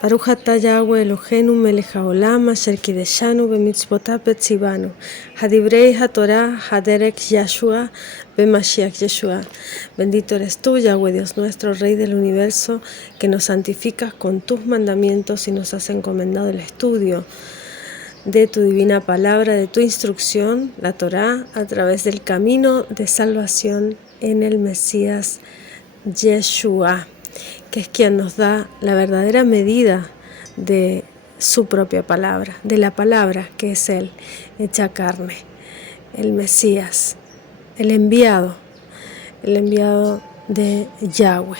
Baruch atah Yahweh Eloheinu melech haolam asher kideshanu b'mitzvotav betzivanu hadivrei hatorah haderek Yahshua b'Mashiach Yeshua. Bendito eres tú, Yahweh Dios nuestro, Rey del universo, que nos santificas con tus mandamientos y nos has encomendado el estudio de tu divina palabra, de tu instrucción, la Torá, a través del camino de salvación en el Mesías Yeshua, que es quien nos da la verdadera medida de su propia palabra, de la palabra que es Él, hecha carne, el Mesías, el enviado de Yahweh.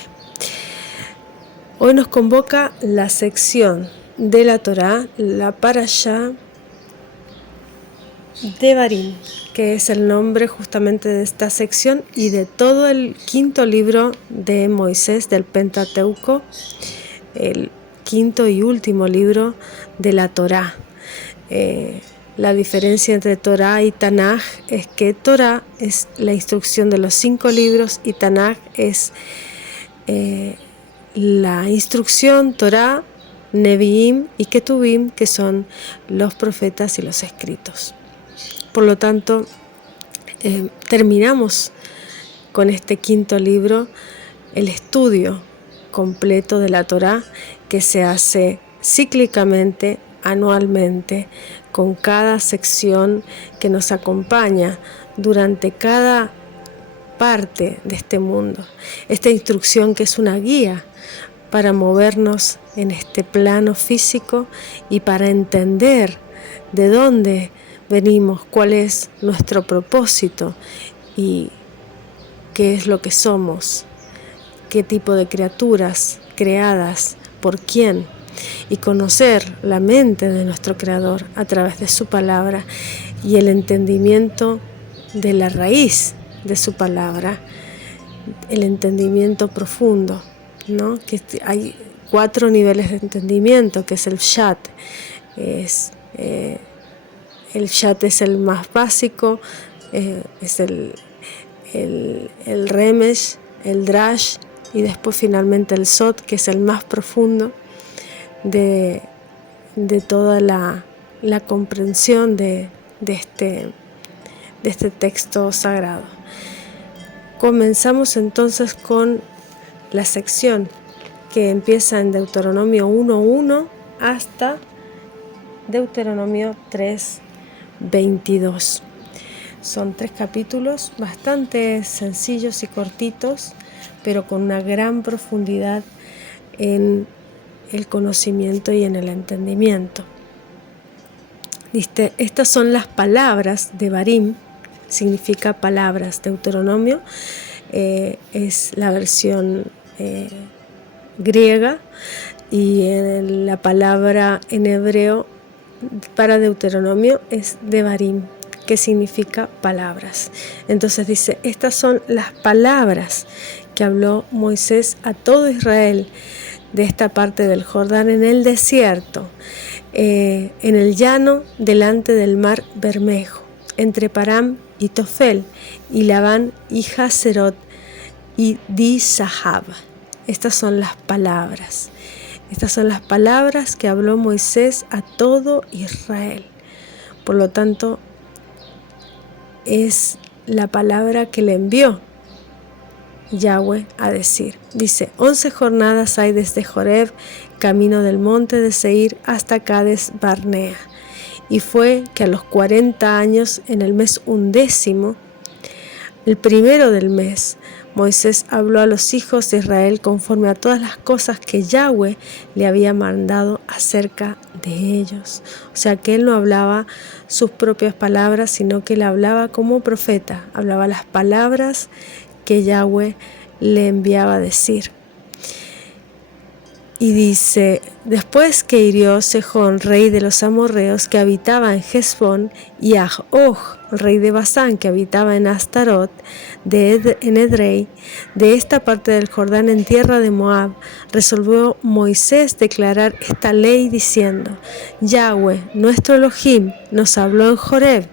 Hoy nos convoca la sección de la Torá, la Parashá Devarim, que es el nombre justamente de esta sección y de todo el quinto libro de Moisés, del Pentateuco, el quinto y último libro de la Torá. La diferencia entre Torá y Tanaj es que Torá es la instrucción de los 5 libros y Tanaj es la instrucción, Torá, Neviim y Ketuvim, que son los profetas y los escritos. Por lo tanto, terminamos con este quinto libro el estudio completo de la Torá, que se hace cíclicamente, anualmente, con cada sección que nos acompaña durante cada parte de este mundo. Esta instrucción que es una guía para movernos en este plano físico y para entender de dónde venimos, cuál es nuestro propósito y qué es lo que somos, qué tipo de criaturas creadas, por quién, y conocer la mente de nuestro Creador a través de su palabra y el entendimiento de la raíz de su palabra, el entendimiento profundo, ¿no? Que hay 4 niveles de entendimiento, que es el Pshat, el Pshat es el más básico, es el Remesh, el Drash y después finalmente el Sot, que es el más profundo de toda la comprensión de este texto sagrado. Comenzamos entonces con la sección que empieza en Deuteronomio 1:1 hasta Deuteronomio 3:22. Son 3 capítulos bastante sencillos y cortitos, pero con una gran profundidad en el conocimiento y en el entendimiento. Estas son las palabras de Barim, significa palabras. Deuteronomio es la versión griega y la palabra en hebreo para Deuteronomio es Devarim, que significa palabras. Entonces dice, estas son las palabras que habló Moisés a todo Israel de esta parte del Jordán en el desierto, en el llano delante del mar Bermejo, entre Param y Tofel, y Labán y Haserot y Di-Sahab. Estas son las palabras. Estas son las palabras que habló Moisés a todo Israel. Por lo tanto, es la palabra que le envió Yahweh a decir. Dice, 11 jornadas hay desde Joreb, camino del monte de Seir, hasta Cades Barnea. Y fue que a los 40 años, en el mes 11, el primero del mes, Moisés habló a los hijos de Israel conforme a todas las cosas que Yahweh le había mandado acerca de ellos. O sea que él no hablaba sus propias palabras, sino que él hablaba como profeta, hablaba las palabras que Yahweh le enviaba a decir. Y dice, después que hirió Sejón, rey de los amorreos, que habitaba en Hesbón, y a Og, rey de Basán, que habitaba en Astarot, en Edrei, de esta parte del Jordán en tierra de Moab, resolvió Moisés declarar esta ley diciendo: Yahweh, nuestro Elohim, nos habló en Joreb,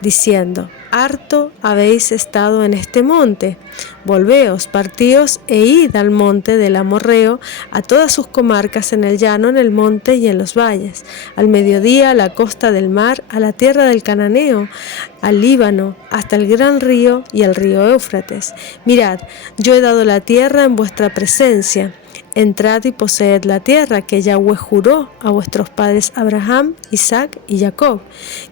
diciendo: harto habéis estado en este monte, volveos, partíos e id al monte del Amorreo, a todas sus comarcas en el llano, en el monte y en los valles, al mediodía, a la costa del mar, a la tierra del Cananeo, al Líbano, hasta el gran río y el río Éufrates. Mirad, yo he dado la tierra en vuestra presencia. Entrad y poseed la tierra que Yahweh juró a vuestros padres Abraham, Isaac y Jacob,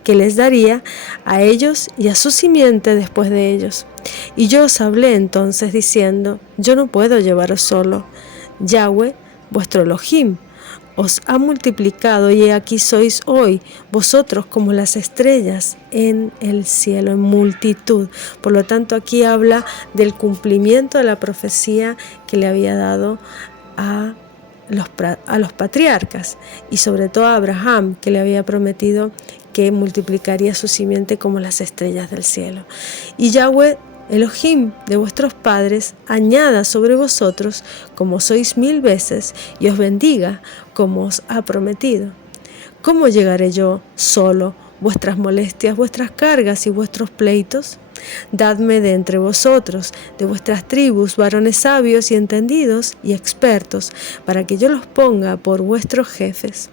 que les daría a ellos y a su simiente después de ellos. Y yo os hablé entonces diciendo: yo no puedo llevaros solo. Yahweh, vuestro Elohim, os ha multiplicado, y aquí sois hoy vosotros como las estrellas en el cielo, en multitud. Por lo tanto, aquí habla del cumplimiento de la profecía que le había dado a los patriarcas, y sobre todo a Abraham, que le había prometido que multiplicaría su simiente como las estrellas del cielo. Y Yahweh, Elohim de vuestros padres, añada sobre vosotros como sois 1000 veces, y os bendiga como os ha prometido. ¿Cómo llegaré yo solo vuestras molestias, vuestras cargas y vuestros pleitos? Dadme de entre vosotros, de vuestras tribus, varones sabios y entendidos y expertos, para que yo los ponga por vuestros jefes.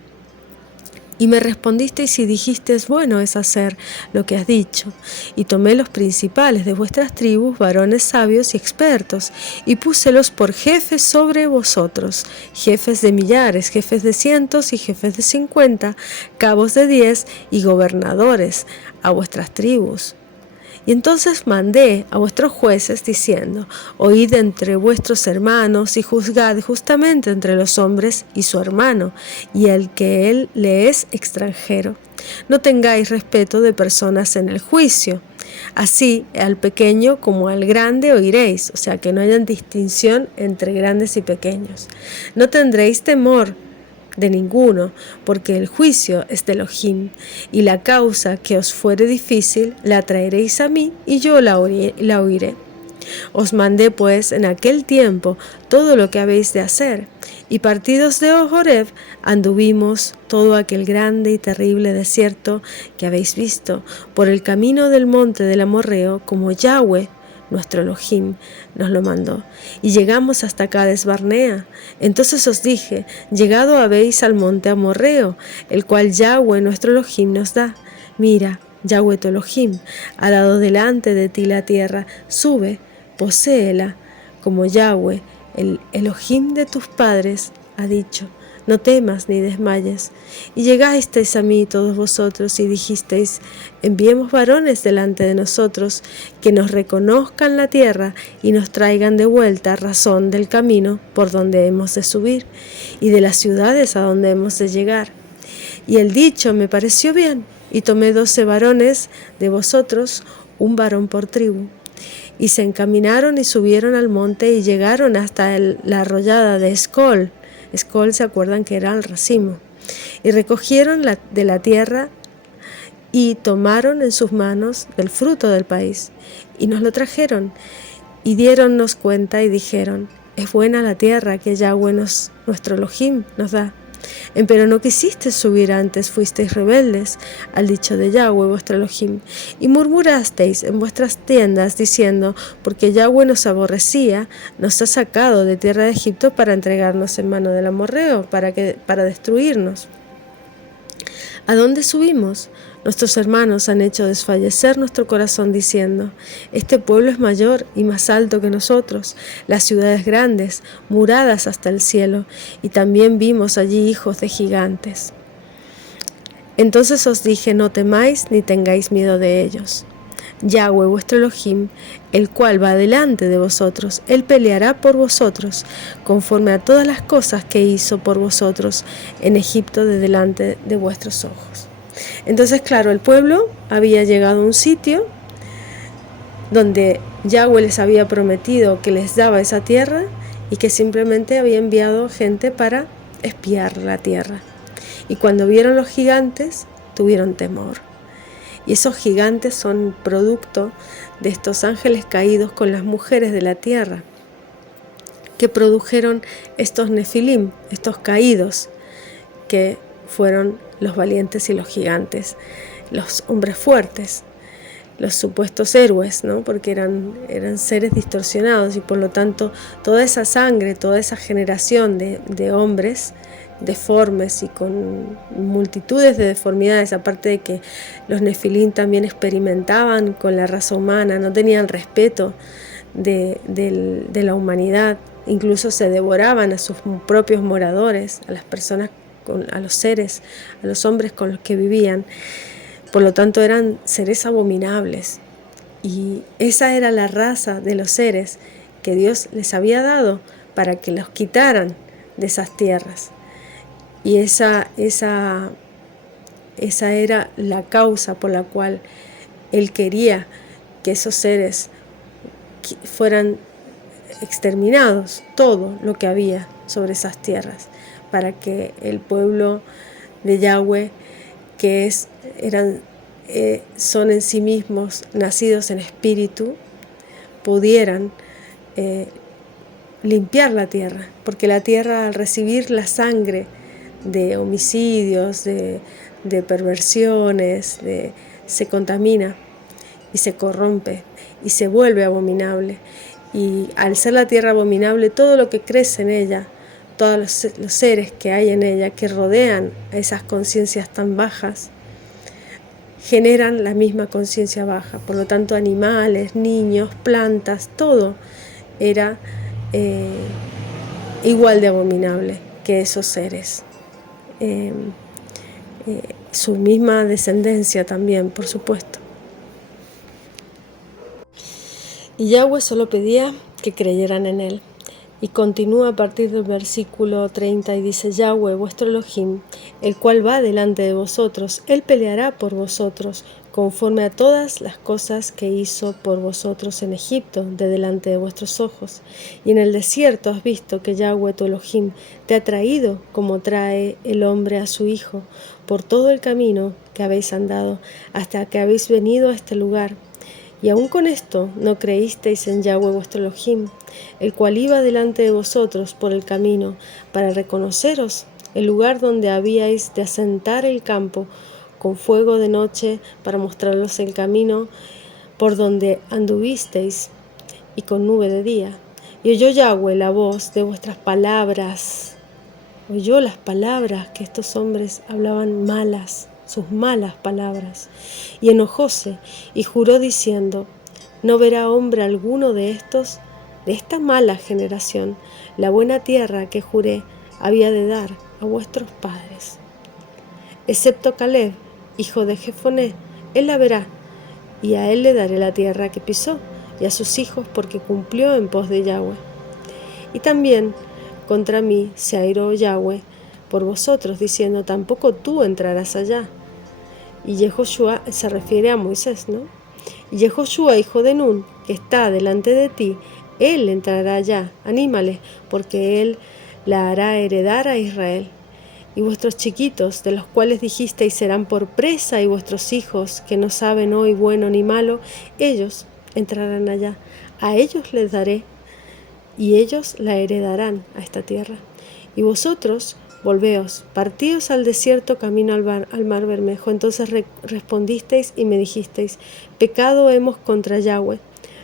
Y me respondisteis y dijisteis: bueno es hacer lo que has dicho. Y tomé los principales de vuestras tribus, varones sabios y expertos, y púselos por jefes sobre vosotros, jefes de millares, jefes de cientos y jefes de 50, cabos de 10 y gobernadores a vuestras tribus. Y entonces mandé a vuestros jueces diciendo: oíd entre vuestros hermanos y juzgad justamente entre los hombres y su hermano, y el que él le es extranjero. No tengáis respeto de personas en el juicio. Así al pequeño como al grande oiréis, o sea, que no haya distinción entre grandes y pequeños. No tendréis temor de ninguno, porque el juicio es de Elohim, y la causa que os fuere difícil la traeréis a mí, y yo la oiré. Os mandé pues en aquel tiempo todo lo que habéis de hacer, y partidos de Horeb anduvimos todo aquel grande y terrible desierto que habéis visto, por el camino del monte del Amorreo, como Yahweh, nuestro Elohim, nos lo mandó. Y llegamos hasta Cades Barnea. Entonces os dije: llegado habéis al monte Amorreo, el cual Yahweh, nuestro Elohim, nos da. Mira, Yahweh tu Elohim ha dado delante de ti la tierra. Sube, poséela, como Yahweh, el Elohim de tus padres, ha dicho. No temas ni desmayes. Y llegasteis a mí todos vosotros y dijisteis: enviemos varones delante de nosotros, que nos reconozcan la tierra y nos traigan de vuelta razón del camino por donde hemos de subir y de las ciudades a donde hemos de llegar. Y el dicho me pareció bien, y tomé 12 varones de vosotros, un varón por tribu. Y se encaminaron y subieron al monte y llegaron hasta la arroyada de Escol. Escol, ¿se acuerdan que era el racimo? Y recogieron de la tierra y tomaron en sus manos del fruto del país y nos lo trajeron y diéronnos cuenta y dijeron: es buena la tierra que Yahweh nuestro Elohim nos da. Empero no quisisteis subir antes, fuisteis rebeldes al dicho de Yahweh vuestro Elohim, y murmurasteis en vuestras tiendas diciendo: porque Yahweh nos aborrecía, nos ha sacado de tierra de Egipto para entregarnos en mano del amorreo, para destruirnos. ¿A dónde subimos? Nuestros hermanos han hecho desfallecer nuestro corazón diciendo: este pueblo es mayor y más alto que nosotros, las ciudades grandes, muradas hasta el cielo, y también vimos allí hijos de gigantes. Entonces os dije: no temáis ni tengáis miedo de ellos. Yahweh vuestro Elohim, el cual va delante de vosotros, él peleará por vosotros, conforme a todas las cosas que hizo por vosotros en Egipto de delante de vuestros ojos. Entonces, claro, el pueblo había llegado a un sitio donde Yahweh les había prometido que les daba esa tierra y que simplemente había enviado gente para espiar la tierra. Y cuando vieron los gigantes, tuvieron temor. Y esos gigantes son producto de estos ángeles caídos con las mujeres de la tierra, que produjeron estos nefilim, estos caídos, que fueron los valientes y los gigantes, los hombres fuertes, los supuestos héroes, ¿no? Porque eran seres distorsionados, y por lo tanto toda esa sangre, toda esa generación de hombres deformes y con multitudes de deformidades, aparte de que los nefilim también experimentaban con la raza humana, no tenían respeto de la humanidad, incluso se devoraban a sus propios moradores, a las personas, a los seres, a los hombres con los que vivían. Por lo tanto eran seres abominables, y esa era la raza de los seres que Dios les había dado para que los quitaran de esas tierras. Y esa era la causa por la cual Él quería que esos seres fueran exterminados, todo lo que había sobre esas tierras, para que el pueblo de Yahweh, que son en sí mismos nacidos en espíritu, pudieran limpiar la tierra, porque la tierra, al recibir la sangre de homicidios, de perversiones, se contamina y se corrompe y se vuelve abominable. Y al ser la tierra abominable, todo lo que crece en ella, todos los seres que hay en ella, que rodean a esas conciencias tan bajas, generan la misma conciencia baja. Por lo tanto, animales, niños, plantas, todo era igual de abominable que esos seres. Su misma descendencia también, por supuesto. Y Yahweh solo pedía que creyeran en Él. Y continúa a partir del versículo 30 y dice: Yahweh, vuestro Elohim, el cual va delante de vosotros, Él peleará por vosotros, conforme a todas las cosas que hizo por vosotros en Egipto, de delante de vuestros ojos. Y en el desierto has visto que Yahweh tu Elohim te ha traído como trae el hombre a su hijo, por todo el camino que habéis andado, hasta que habéis venido a este lugar. Y aun con esto no creísteis en Yahweh vuestro Elohim, el cual iba delante de vosotros por el camino, para reconoceros el lugar donde habíais de asentar el campo, con fuego de noche, para mostraros el camino por donde anduvisteis, y con nube de día. Y oyó Yahweh la voz de vuestras palabras, oyó las palabras que estos hombres hablaban malas, sus malas palabras, y enojóse y juró diciendo: no verá hombre alguno de esta mala generación, la buena tierra que juré había de dar a vuestros padres. Excepto Caleb, hijo de Jefoné, él la verá, y a él le daré la tierra que pisó, y a sus hijos, porque cumplió en pos de Yahweh. Y también contra mí se airó Yahweh por vosotros, diciendo: tampoco tú entrarás allá. Y Yehoshua, se refiere a Moisés, ¿no? Y Yehoshua, hijo de Nun, que está delante de ti, él entrará allá, anímale, porque él la hará heredar a Israel. Y vuestros chiquitos, de los cuales dijisteis serán por presa, y vuestros hijos, que no saben hoy bueno ni malo, ellos entrarán allá. A ellos les daré, y ellos la heredarán a esta tierra. Y vosotros, volveos, partíos al desierto camino al mar Bermejo. Entonces respondisteis y me dijisteis: pecado hemos contra Yahweh.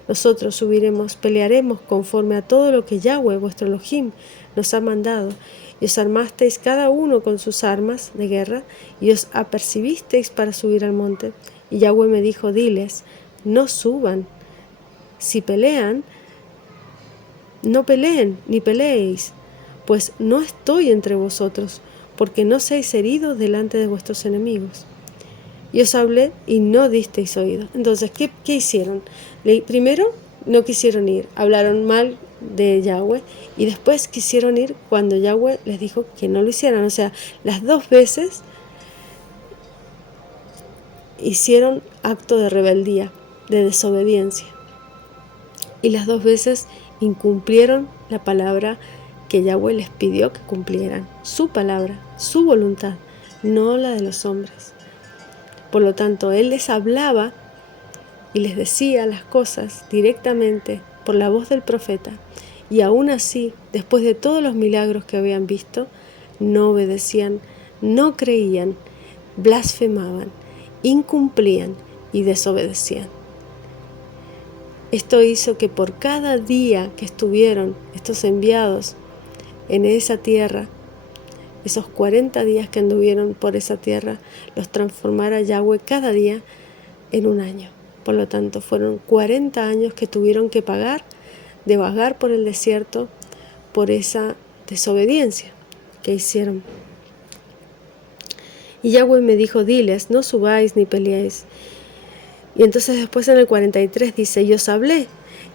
Nosotros subiremos, pelearemos conforme a todo lo que Yahweh, vuestro Elohim, nos ha mandado. Y os armasteis cada uno con sus armas de guerra, y os apercibisteis para subir al monte. Y Yahweh me dijo: diles, no suban. Si pelean, no peleen, ni peleéis, pues no estoy entre vosotros, porque no seáis heridos delante de vuestros enemigos. Y os hablé y no disteis oído. Entonces, ¿qué hicieron? Primero, no quisieron ir, hablaron mal de Yahweh, y después quisieron ir cuando Yahweh les dijo que no lo hicieran. O sea, las dos veces hicieron acto de rebeldía, de desobediencia. Y las dos veces incumplieron la palabra que Yahweh les pidió que cumplieran, su palabra, su voluntad, no la de los hombres. Por lo tanto, Él les hablaba y les decía las cosas directamente por la voz del profeta. Y aún así, después de todos los milagros que habían visto, no obedecían, no creían, blasfemaban, incumplían y desobedecían. Esto hizo que por cada día que estuvieron estos enviados en esa tierra, esos 40 días que anduvieron por esa tierra, los transformara Yahweh cada día en un año. Por lo tanto, fueron 40 años que tuvieron que pagar de vagar por el desierto por esa desobediencia que hicieron. Y Yahweh me dijo, diles, no subáis ni peleéis. Y entonces después en el 43 dice, y os hablé,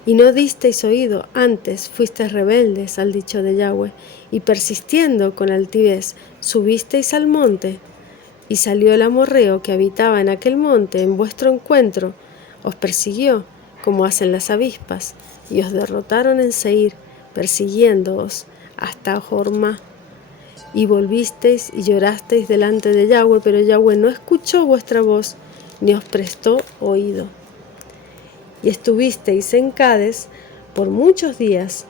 y no disteis oído, antes fuisteis rebeldes al dicho de Yahweh, y persistiendo con altivez, subisteis al monte, y salió el amorreo que habitaba en aquel monte en vuestro encuentro, os persiguió, como hacen las avispas, y os derrotaron en Seir, persiguiéndoos hasta Hormá. Y volvisteis y llorasteis delante de Yahweh, pero Yahweh no escuchó vuestra voz, ni os prestó oído. Y estuvisteis en Cades por muchos días,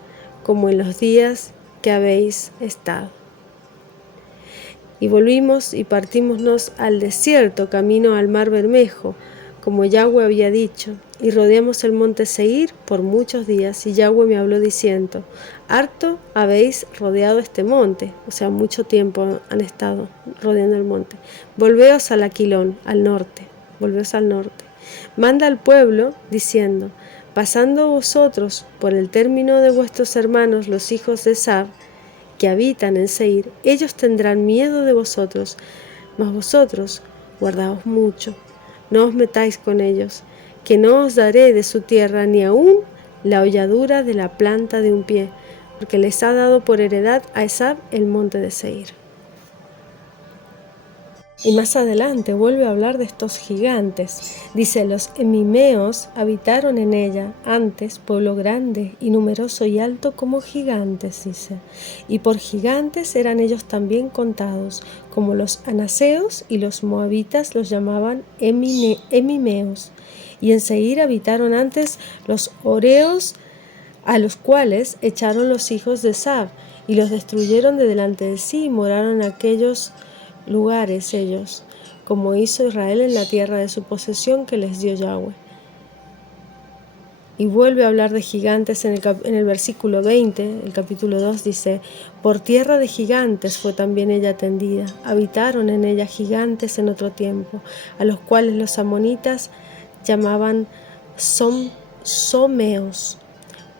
como en los días que habéis estado. Y volvimos y partímonos al desierto, camino al mar Bermejo, como Yahweh había dicho, y rodeamos el monte Seir por muchos días, y Yahweh me habló diciendo, harto habéis rodeado este monte, o sea, mucho tiempo han estado rodeando el monte, volveos al Aquilón, al norte, volveos al norte. Manda al pueblo, diciendo, pasando vosotros por el término de vuestros hermanos, los hijos de Esab, que habitan en Seir, ellos tendrán miedo de vosotros, mas vosotros guardaos mucho, no os metáis con ellos, que no os daré de su tierra ni aun la holladura de la planta de un pie, porque les ha dado por heredad a Esab el monte de Seir. Y más adelante vuelve a hablar de estos gigantes. Dice, los emimeos habitaron en ella, antes pueblo grande y numeroso y alto como gigantes, dice. Y por gigantes eran ellos también contados, como los anaseos y los moabitas los llamaban emimeos. Y en Seir habitaron antes los horeos, a los cuales echaron los hijos de Esab, y los destruyeron de delante de sí, y moraron en aquellos lugares ellos, como hizo Israel en la tierra de su posesión que les dio Yahweh. Y vuelve a hablar de gigantes en el versículo 20, el capítulo 2 dice, por tierra de gigantes fue también ella tendida, habitaron en ella gigantes en otro tiempo, a los cuales los amonitas llamaban someos,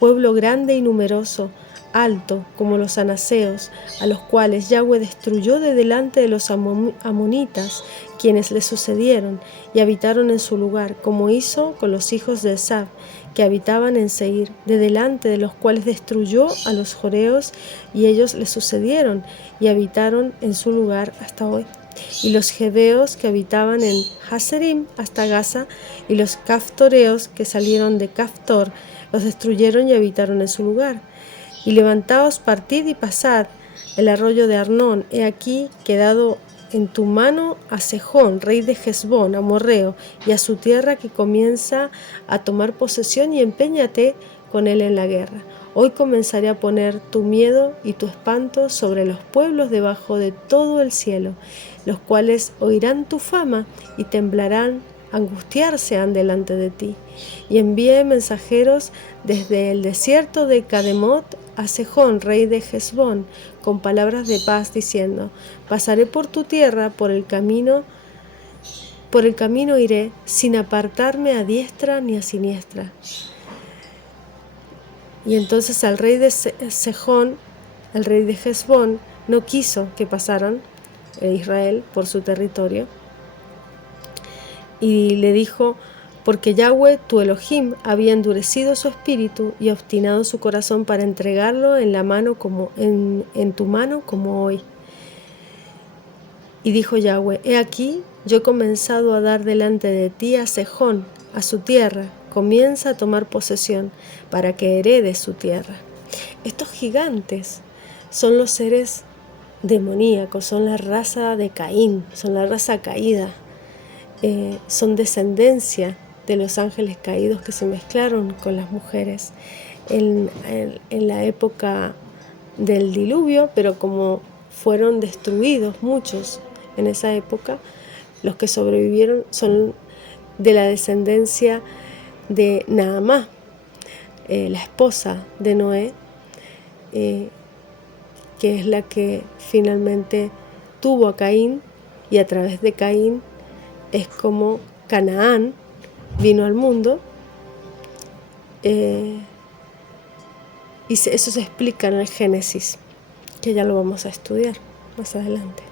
pueblo grande y numeroso, alto como los anaseos, a los cuales Yahweh destruyó de delante de los amonitas, quienes le sucedieron, y habitaron en su lugar, como hizo con los hijos de Esab, que habitaban en Seir, de delante de los cuales destruyó a los joreos, y ellos le sucedieron, y habitaron en su lugar hasta hoy. Y los jebeos que habitaban en Haserim hasta Gaza, y los caftoreos que salieron de Caftor, los destruyeron y habitaron en su lugar. Y levantaos, partid y pasad el arroyo de Arnón. He aquí quedado en tu mano a Sejón, rey de Hesbón, amorreo, y a su tierra que comienza a tomar posesión, y empeñate con él en la guerra. Hoy comenzaré a poner tu miedo y tu espanto sobre los pueblos debajo de todo el cielo, los cuales oirán tu fama y temblarán, angustiarse han delante de ti. Y envié mensajeros desde el desierto de Cademot a Sejón, rey de Hesbón, con palabras de paz, diciendo, pasaré por tu tierra, por el camino iré, sin apartarme a diestra ni a siniestra. Y entonces al rey de Sejón, el rey de Hesbón, no quiso que pasaran Israel por su territorio, y le dijo, porque Yahweh, tu Elohim, había endurecido su espíritu y obstinado su corazón para entregarlo en tu mano como hoy. Y dijo Yahweh, he aquí, yo he comenzado a dar delante de ti a Sejón, a su tierra, comienza a tomar posesión, para que heredes su tierra. Estos gigantes son los seres demoníacos, son la raza de Caín, son la raza caída. son descendencia de los ángeles caídos que se mezclaron con las mujeres en la época del diluvio, pero como fueron destruidos muchos en esa época, los que sobrevivieron son de la descendencia de Naamá, la esposa de Noé, que es la que finalmente tuvo a Caín, y a través de Caín es como Canaán vino al mundo. Y eso se explica en el Génesis, que ya lo vamos a estudiar más adelante.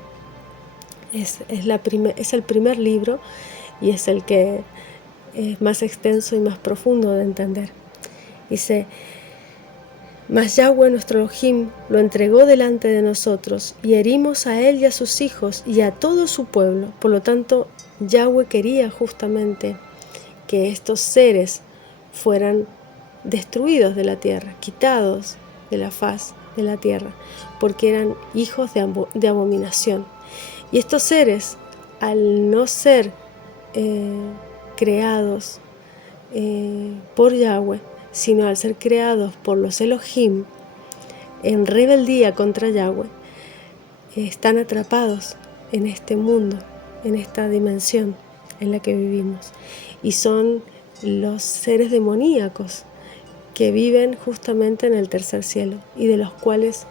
Es el primer libro y es el que es más extenso y más profundo de entender. Dice: mas Yahweh nuestro Elohim lo entregó delante de nosotros, y herimos a él y a sus hijos y a todo su pueblo. Por lo tanto, Yahweh quería justamente que estos seres fueran destruidos de la tierra, quitados de la faz de la tierra, porque eran hijos de abominación. Y estos seres, al no ser creados por Yahweh, sino al ser creados por los Elohim, en rebeldía contra Yahweh, están atrapados en este mundo, en esta dimensión en la que vivimos. Y son los seres demoníacos que viven justamente en el tercer cielo y de los cuales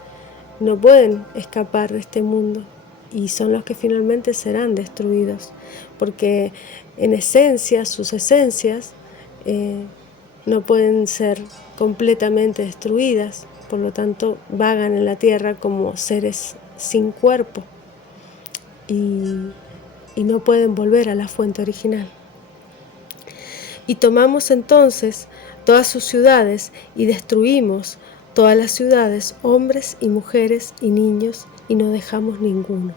no pueden escapar de este mundo, y son los que finalmente serán destruidos, porque en esencia, sus esencias no pueden ser completamente destruidas, por lo tanto vagan en la tierra como seres sin cuerpo y no pueden volver a la fuente original. Y tomamos entonces todas sus ciudades y destruimos todas las ciudades, hombres y mujeres y niños, y no dejamos ninguno.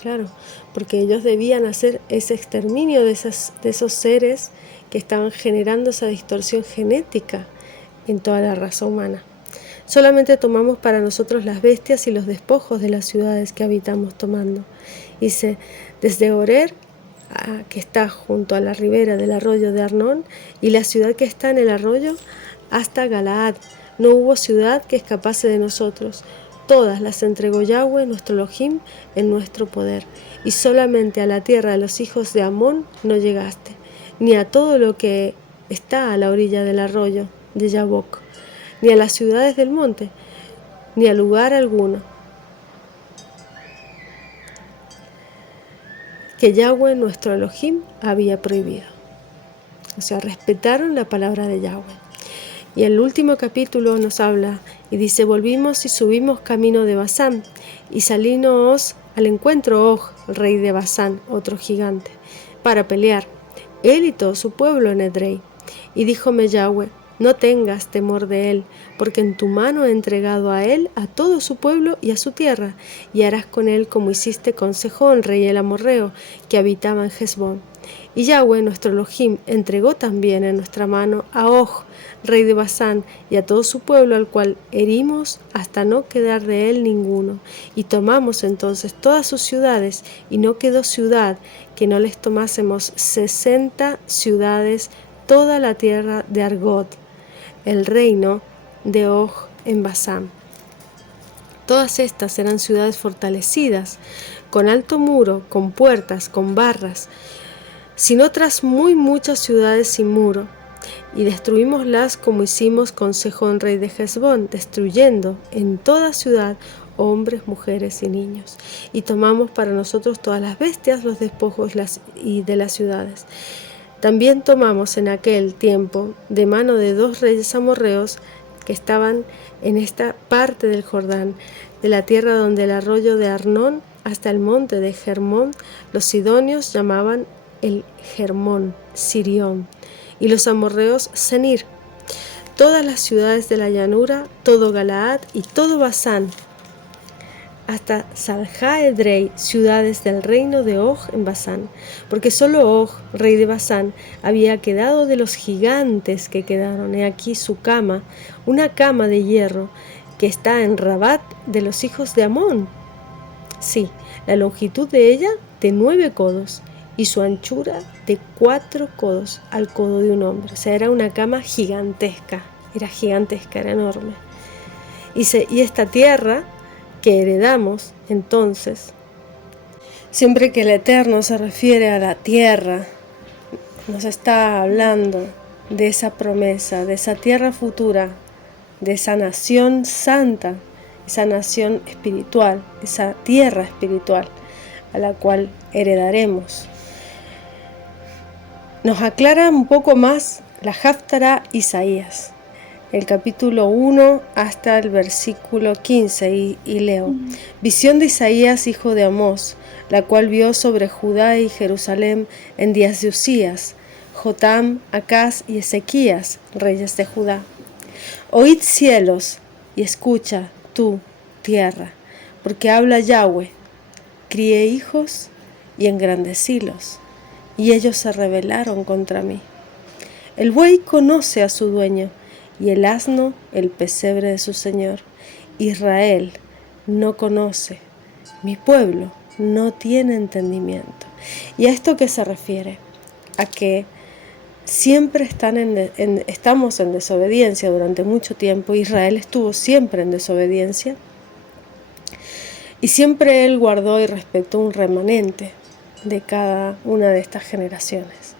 Claro, porque ellos debían hacer ese exterminio de esos seres que estaban generando esa distorsión genética en toda la raza humana. Solamente tomamos para nosotros las bestias y los despojos de las ciudades que habitamos tomando. Dice: desde Orer, que está junto a la ribera del arroyo de Arnón, y la ciudad que está en el arroyo, hasta Galaad, no hubo ciudad que escapase de nosotros. Todas las entregó Yahweh, nuestro Elohim, en nuestro poder. Y solamente a la tierra de los hijos de Amón no llegaste, ni a todo lo que está a la orilla del arroyo de Yabok, ni a las ciudades del monte, ni a lugar alguno que Yahweh, nuestro Elohim, había prohibido. O sea, respetaron la palabra de Yahweh. Y el último capítulo nos habla y dice: volvimos y subimos camino de Basán, y salínos al encuentro Og, rey de Basán, otro gigante, para pelear, él y todo su pueblo en Edrei. Y díjome Yahweh: no tengas temor de él, porque en tu mano he entregado a él, a todo su pueblo y a su tierra, y harás con él como hiciste con Sejón, rey el amorreo, que habitaba en Hesbón. Y Yahweh, nuestro Elohim, entregó también en nuestra mano a Og, rey de Basán, y a todo su pueblo, al cual herimos hasta no quedar de él ninguno. Y tomamos entonces todas sus ciudades, y no quedó ciudad que no les tomásemos 60 ciudades, toda la tierra de Argot, el reino de Og en Basán. Todas estas eran ciudades fortalecidas, con alto muro, con puertas, con barras, sin otras muy muchas ciudades sin muro. Y destruímoslas como hicimos con Sejón, rey de Hesbón, destruyendo en toda ciudad hombres, mujeres y niños. Y tomamos para nosotros todas las bestias, los despojos y de las ciudades. También tomamos en aquel tiempo de mano de 2 reyes amorreos que estaban en esta parte del Jordán, de la tierra donde el arroyo de Arnón hasta el monte de Hermón, los sidonios llamaban el Hermón, Sirión, y los amorreos Senir. Todas las ciudades de la llanura, todo Galaad y todo Basán, hasta Salja Edrei, ciudades del reino de Og en Basán, porque solo Og, rey de Basán, había quedado de los gigantes que quedaron. He aquí su cama, una cama de hierro, que está en Rabat de los hijos de Amón. Sí, la longitud de ella de 9 codos, y su anchura de 4 codos al codo de un hombre. O sea, era una cama gigantesca, era enorme. Y esta tierra que heredamos entonces, siempre que el Eterno se refiere a la tierra, nos está hablando de esa promesa, de esa tierra futura, de esa nación santa, esa nación espiritual, esa tierra espiritual a la cual heredaremos. Nos aclara un poco más la Haftará Isaías, el capítulo 1 hasta el versículo 15, y leo: Visión de Isaías, hijo de Amós, la cual vio sobre Judá y Jerusalén en días de Usías, Jotam, Acaz y Ezequías, reyes de Judá. Oíd cielos y escucha tú, tierra, porque habla Yahweh. Crié hijos y engrandecílos, y ellos se rebelaron contra mí. El buey conoce a su dueño, y el asno el pesebre de su señor. Israel no conoce, mi pueblo no tiene entendimiento. ¿Y a esto qué se refiere? A que siempre estamos en desobediencia durante mucho tiempo. Israel estuvo siempre en desobediencia, y siempre él guardó y respetó un remanente de cada una de estas generaciones.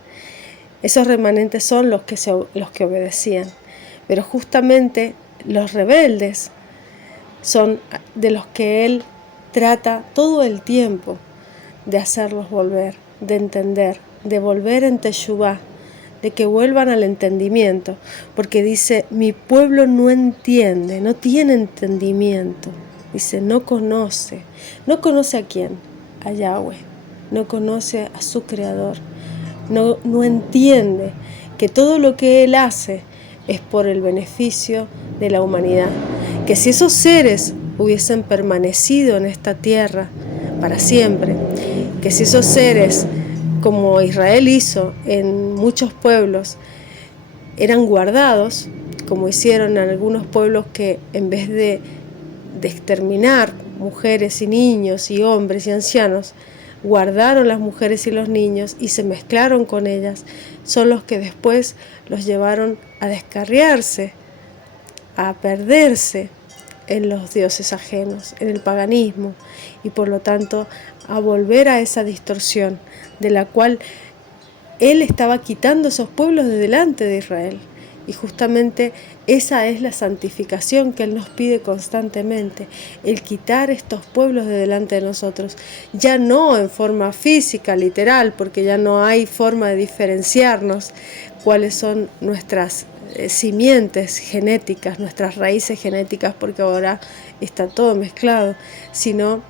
Esos remanentes son los que obedecían, pero justamente los rebeldes son de los que él trata todo el tiempo de hacerlos volver, de entender, de volver en Teshuvá, de que vuelvan al entendimiento, porque dice: mi pueblo no entiende, no tiene entendimiento. Dice, no conoce a quién, a Yahweh, no conoce a su Creador, no entiende que todo lo que Él hace es por el beneficio de la humanidad. Que si esos seres hubiesen permanecido en esta tierra para siempre, que si esos seres, como Israel hizo en muchos pueblos, eran guardados, como hicieron en algunos pueblos que en vez de exterminar mujeres y niños y hombres y ancianos, guardaron las mujeres y los niños y se mezclaron con ellas, son los que después los llevaron a descarriarse, a perderse en los dioses ajenos, en el paganismo, y por lo tanto a volver a esa distorsión de la cual él estaba quitando esos pueblos de delante de Israel. Y justamente esa es la santificación que Él nos pide constantemente, el quitar estos pueblos de delante de nosotros, ya no en forma física, literal, porque ya no hay forma de diferenciarnos cuáles son nuestras simientes genéticas, nuestras raíces genéticas, porque ahora está todo mezclado, sino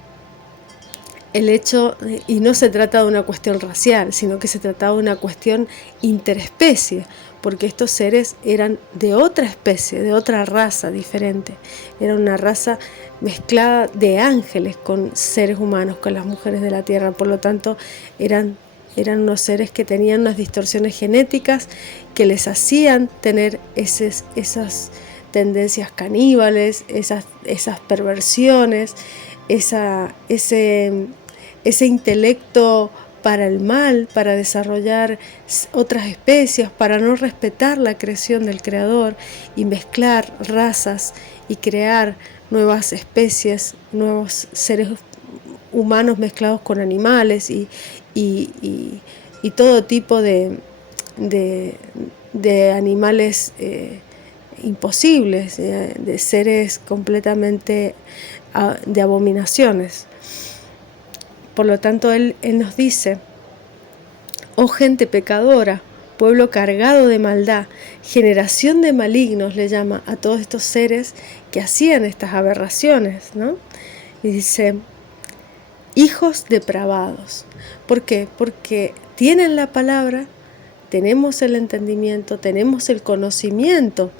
el hecho, y no se trata de una cuestión racial, sino que se trataba de una cuestión interespecie, porque estos seres eran de otra especie, de otra raza diferente. Era una raza mezclada de ángeles con seres humanos, con las mujeres de la tierra. Por lo tanto, eran unos seres que tenían unas distorsiones genéticas que les hacían tener esas tendencias caníbales, esas perversiones, ese intelecto para el mal, para desarrollar otras especies, para no respetar la creación del Creador y mezclar razas y crear nuevas especies, nuevos seres humanos mezclados con animales y todo tipo de animales imposibles, de seres completamente de abominaciones. Por lo tanto, él nos dice: oh gente pecadora, pueblo cargado de maldad, generación de malignos, le llama a todos estos seres que hacían estas aberraciones, ¿no? Y dice: hijos depravados. ¿Por qué? Porque tienen la palabra, tenemos el entendimiento, tenemos el conocimiento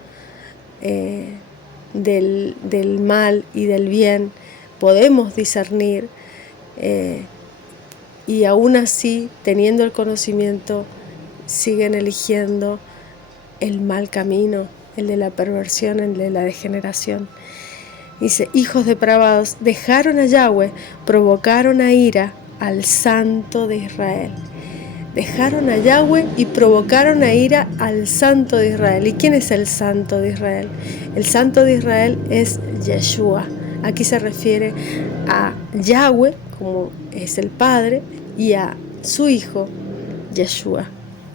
del mal y del bien, podemos discernir, y aún así, teniendo el conocimiento, siguen eligiendo el mal camino, el de la perversión, el de la degeneración. Dice: hijos depravados, dejaron a Yahweh, provocaron a ira al Santo de Israel. dejaron a Yahweh y provocaron a ira al Santo de Israel. ¿Y quién es el Santo de Israel? El Santo de Israel es Yeshua. Aquí se refiere a Yahweh, como es el Padre, y a su Hijo, Yeshua,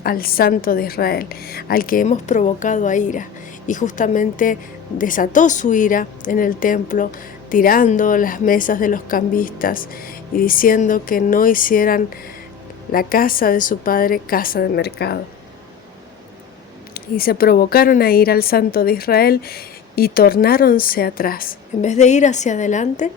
al Santo de Israel, al que hemos provocado a ira. Y justamente desató su ira en el templo, tirando las mesas de los cambistas y diciendo que no hicieran la casa de su padre casa de mercado. Y se provocaron a ir al Santo de Israel y tornáronse atrás. En vez de ir hacia adelante,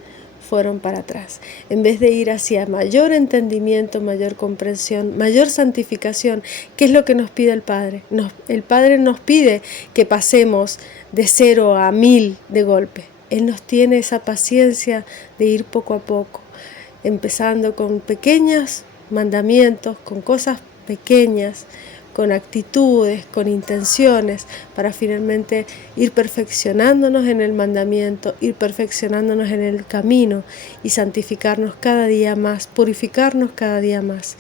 fueron para atrás. En vez de ir hacia mayor entendimiento, mayor comprensión, mayor santificación, ¿qué es lo que nos pide el Padre? El Padre nos pide que pasemos de 0 a 1000 de golpe. Él nos tiene esa paciencia de ir poco a poco, empezando con pequeños mandamientos, con cosas pequeñas, con actitudes, con intenciones, para finalmente ir perfeccionándonos en el mandamiento, ir perfeccionándonos en el camino y santificarnos cada día más, purificarnos cada día más.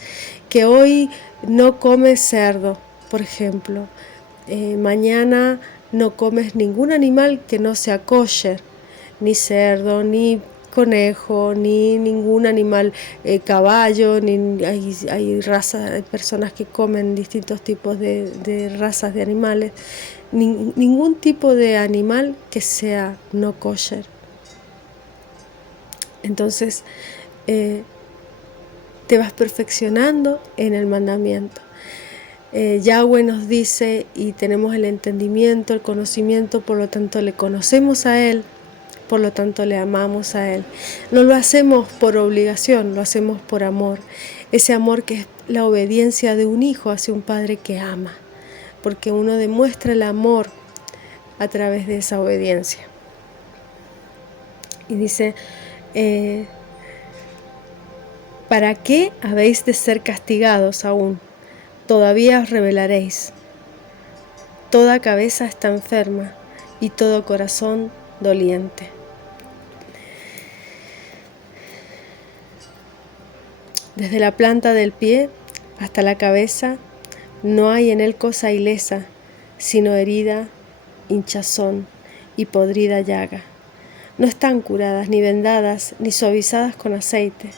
Que hoy no comes cerdo, por ejemplo, mañana no comes ningún animal que no sea kosher, ni cerdo, ni conejo, ni ningún animal, caballo, ni hay razas, hay personas que comen distintos tipos de razas de animales, ningún tipo de animal que sea no kosher. Entonces te vas perfeccionando en el mandamiento. Yahweh nos dice, y tenemos el entendimiento, el conocimiento, por lo tanto le conocemos a Él, por lo tanto le amamos a Él. No lo hacemos por obligación, lo hacemos por amor. Ese amor que es la obediencia de un hijo hacia un padre que ama, porque uno demuestra el amor a través de esa obediencia. Y dice, ¿para qué habéis de ser castigados aún? Todavía os rebelaréis. Toda cabeza está enferma y todo corazón doliente. Desde la planta del pie hasta la cabeza no hay en él cosa ilesa, sino herida, hinchazón y podrida llaga. No están curadas, ni vendadas, ni suavizadas con aceite.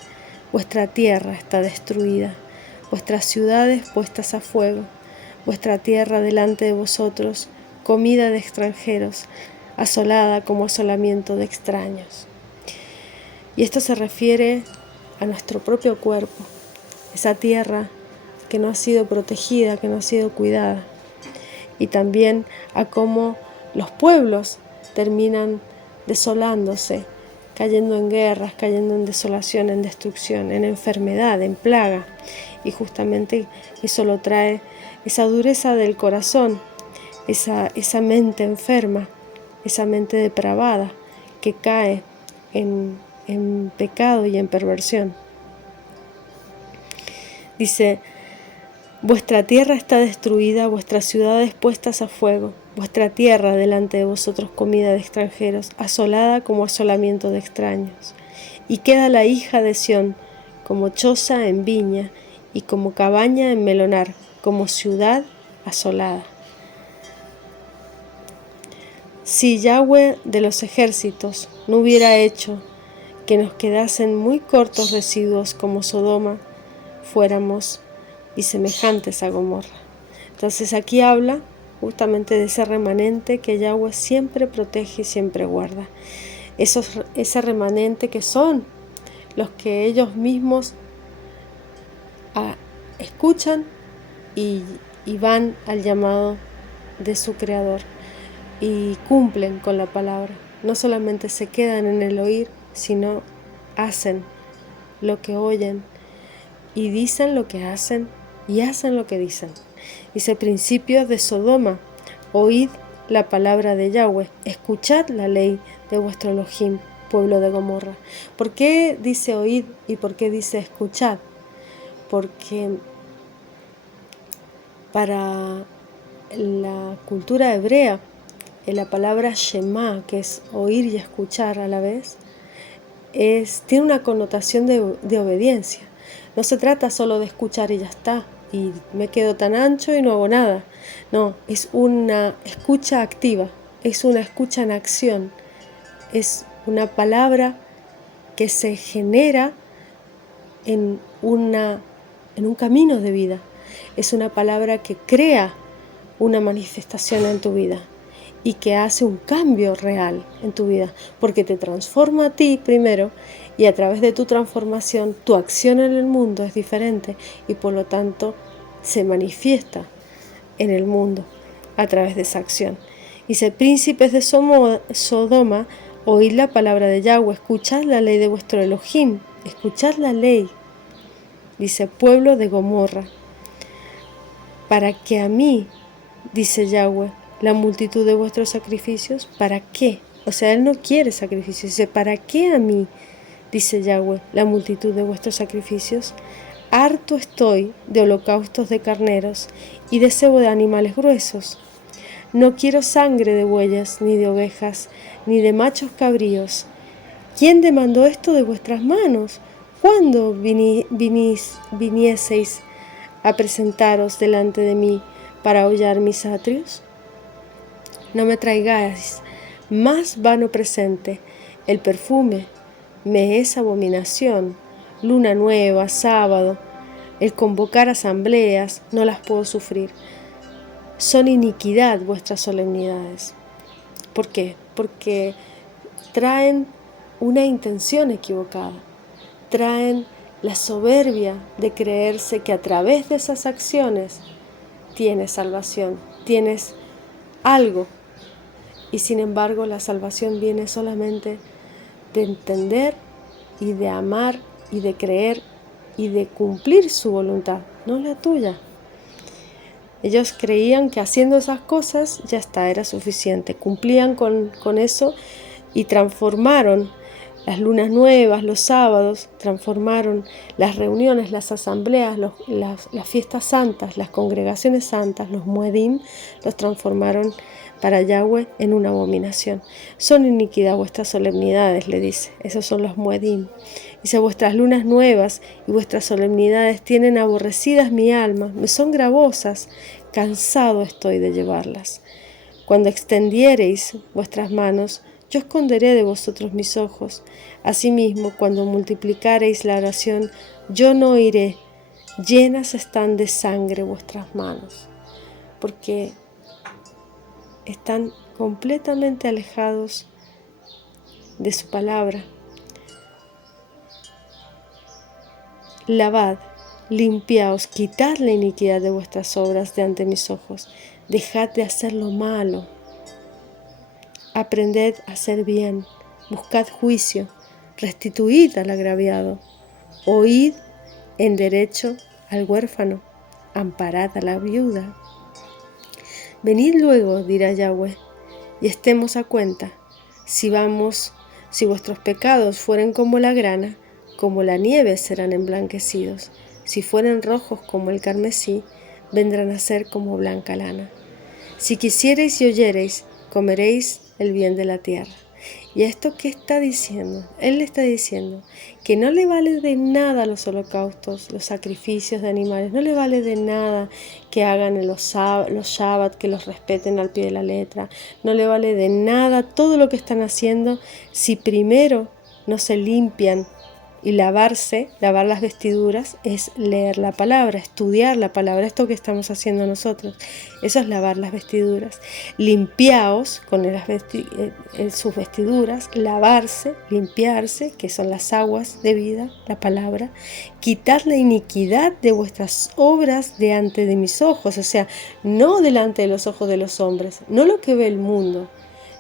Vuestra tierra está destruida, vuestras ciudades puestas a fuego, vuestra tierra delante de vosotros, comida de extranjeros, asolada como asolamiento de extraños. Y esto se refiere a nuestro propio cuerpo, esa tierra que no ha sido protegida, que no ha sido cuidada, y también a cómo los pueblos terminan desolándose, cayendo en guerras, cayendo en desolación, en destrucción, en enfermedad, en plaga, y justamente eso lo trae esa dureza del corazón, esa mente enferma, esa mente depravada que cae en pecado y en perversión. Dice, vuestra tierra está destruida, vuestras ciudades puestas a fuego, vuestra tierra delante de vosotros comida de extranjeros, asolada como asolamiento de extraños. Y queda la hija de Sión como choza en viña y como cabaña en melonar, como ciudad asolada. Si Yahweh de los ejércitos no hubiera hecho que nos quedasen muy cortos residuos como Sodoma, fuéramos y semejantes a Gomorra. Entonces aquí habla justamente de ese remanente que Yahweh siempre protege y siempre guarda. Ese remanente que son los que ellos mismos escuchan y van al llamado de su Creador y cumplen con la palabra. No solamente se quedan en el oír, sino hacen lo que oyen y dicen lo que hacen y hacen lo que dicen. Dice, principios de Sodoma, oíd la palabra de Yahweh, escuchad la ley de vuestro Elohim, pueblo de Gomorra. ¿Por qué dice oíd y por qué dice escuchad? Porque para la cultura hebrea, la palabra Shema, que es oír y escuchar a la vez, tiene una connotación de obediencia. No se trata solo de escuchar y ya está, y me quedo tan ancho y no hago nada. No, es una escucha activa, es una escucha en acción, es una palabra que se genera en un camino de vida. Es una palabra que crea una manifestación en tu vida y que hace un cambio real en tu vida, porque te transforma a ti primero y a través de tu transformación tu acción en el mundo es diferente y por lo tanto se manifiesta en el mundo a través de esa acción. Dice: príncipes de Sodoma, oíd la palabra de Yahweh, escuchad la ley de vuestro Elohim, escuchad la ley. Dice: pueblo de Gomorra, ¿para qué a mí, dice Yahweh, la multitud de vuestros sacrificios? ¿Para qué? O sea, Él no quiere sacrificios. Dice: ¿para qué a mí, dice Yahweh, la multitud de vuestros sacrificios? Harto estoy de holocaustos de carneros y de cebo de animales gruesos. No quiero sangre de bueyes, ni de ovejas, ni de machos cabríos. ¿Quién demandó esto de vuestras manos? ¿Cuándo vinieseis a presentaros delante de mí para hollar mis atrios? No me traigáis más vano presente. El perfume me es abominación. Luna nueva, sábado, el convocar asambleas, no las puedo sufrir. Son iniquidad vuestras solemnidades. ¿Por qué? Porque traen una intención equivocada. Traen la soberbia de creerse que a través de esas acciones tienes salvación, tienes algo. Y sin embargo la salvación viene solamente de entender y de amar y de creer y de cumplir su voluntad, no la tuya. Ellos creían que haciendo esas cosas ya está, era suficiente. Cumplían con eso y transformaron las lunas nuevas, los sábados, transformaron las reuniones, las asambleas, las fiestas santas, las congregaciones santas, los muedim, los transformaron para Yahweh en una abominación. Son iniquidad vuestras solemnidades, le dice. Esos son los muedim. Dice: vuestras lunas nuevas y vuestras solemnidades tienen aborrecidas mi alma, me son gravosas, cansado estoy de llevarlas. Cuando extendiereis vuestras manos, yo esconderé de vosotros mis ojos. Asimismo, cuando multiplicareis la oración, yo no oiré. Llenas están de sangre vuestras manos, porque están completamente alejados de su palabra. Lavad, limpiaos, quitad la iniquidad de vuestras obras de ante mis ojos. Dejad de hacer lo malo. Aprended a hacer bien, buscad juicio, restituid al agraviado, oíd en derecho al huérfano, amparad a la viuda. Venid luego, dirá Yahweh, y estemos a cuenta. Si vuestros pecados fueren como la grana, como la nieve serán emblanquecidos. Si fueren rojos como el carmesí, vendrán a ser como blanca lana. Si quisiereis y oyereis, comeréis el bien de la tierra. ¿Y esto qué está diciendo? Él le está diciendo que no le vale de nada los holocaustos, los sacrificios de animales, no le vale de nada que hagan los Shabbat, que los respeten al pie de la letra, no le vale de nada todo lo que están haciendo si primero no se limpian. Y lavar las vestiduras es leer la palabra, estudiar la palabra, esto que estamos haciendo nosotros. Eso es lavar las vestiduras. Limpiaos con sus vestiduras, lavarse, limpiarse, que son las aguas de vida, la palabra. Quitad la iniquidad de vuestras obras de ante de mis ojos, o sea, no delante de los ojos de los hombres, no lo que ve el mundo,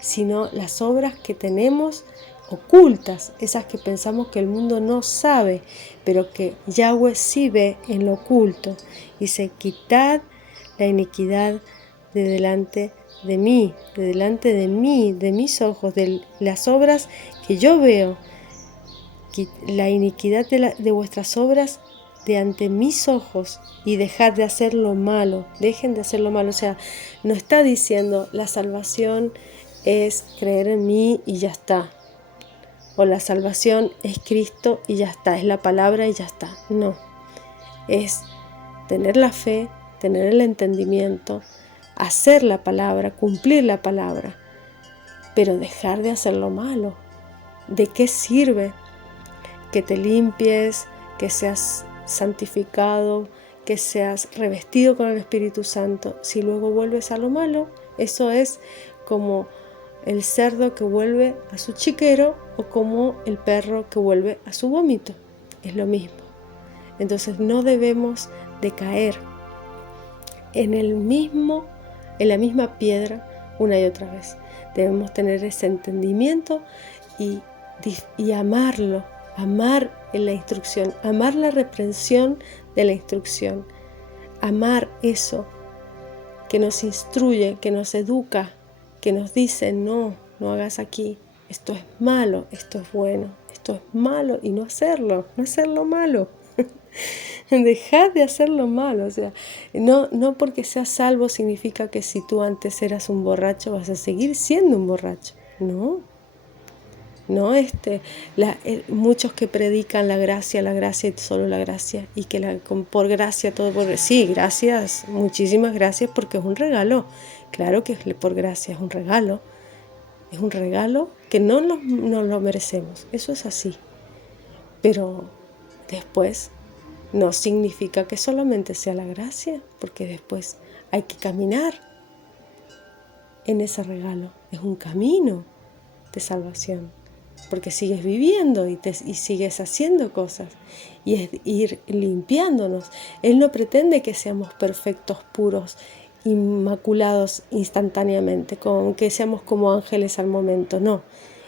sino las obras que tenemos ocultas, esas que pensamos que el mundo no sabe, pero que Yahweh sí ve en lo oculto. Dice: quitad la iniquidad de delante de mí, de mis ojos, de las obras que yo veo, la iniquidad de vuestras obras de ante mis ojos, y dejad de hacer lo malo, dejen de hacer lo malo. O sea, no está diciendo la salvación es creer en mí y ya está, o la salvación es Cristo y ya está, es la palabra y ya está. No, es tener la fe, tener el entendimiento, hacer la palabra, cumplir la palabra, pero dejar de hacer lo malo. ¿De qué sirve que te limpies, que seas santificado, que seas revestido con el Espíritu Santo, si luego vuelves a lo malo? Eso es como el cerdo que vuelve a su chiquero o como el perro que vuelve a su vómito. Es lo mismo. Entonces no debemos de caer en la misma piedra una y otra vez. Debemos tener ese entendimiento y amarlo, amar en la instrucción, amar la reprensión de la instrucción, amar eso que nos instruye, que nos educa, que nos dice no hagas aquí, esto es malo, esto es bueno, esto es malo, y no hacerlo malo. Dejar de hacer lo malo. O sea, no porque seas salvo significa que si tú antes eras un borracho vas a seguir siendo un borracho. No, muchos que predican la gracia y solo la gracia, y que por gracia todo sí, gracias, muchísimas gracias, porque es un regalo. Claro que por gracia es un regalo que no nos lo merecemos, eso es así, pero después no significa que solamente sea la gracia, porque después hay que caminar en ese regalo, es un camino de salvación, porque sigues viviendo y sigues haciendo cosas, y es ir limpiándonos. Él no pretende que seamos perfectos, puros, inmaculados instantáneamente, que seamos como ángeles al momento, no.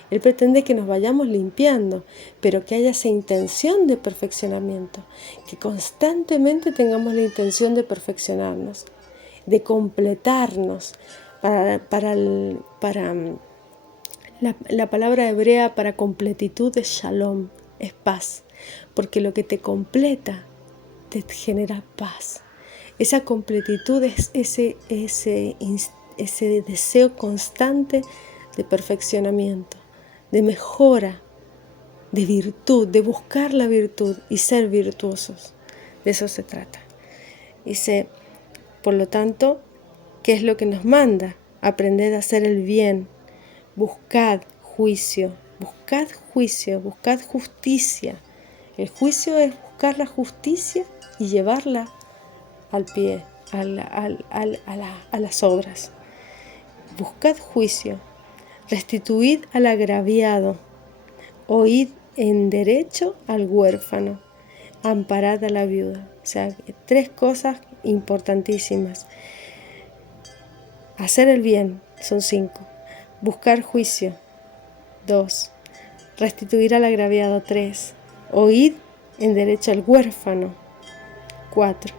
Él pretende que nos vayamos limpiando, pero que haya esa intención de perfeccionamiento, que constantemente tengamos la intención de perfeccionarnos, de completarnos. La palabra hebrea para completitud es shalom, es paz, porque lo que te completa te genera paz. Esa completitud es ese deseo constante de perfeccionamiento, de mejora, de virtud, de buscar la virtud y ser virtuosos. De eso se trata. Dice, por lo tanto, ¿qué es lo que nos manda? Aprended a hacer el bien, buscad juicio, buscad justicia. El juicio es buscar la justicia y llevarla al pie, a las obras. Buscad juicio, restituid al agraviado, oíd en derecho al huérfano, amparad a la viuda. O sea, 3 cosas importantísimas. Hacer el bien, son 5. Buscar juicio, 2. Restituir al agraviado, 3. Oíd en derecho al huérfano, 4.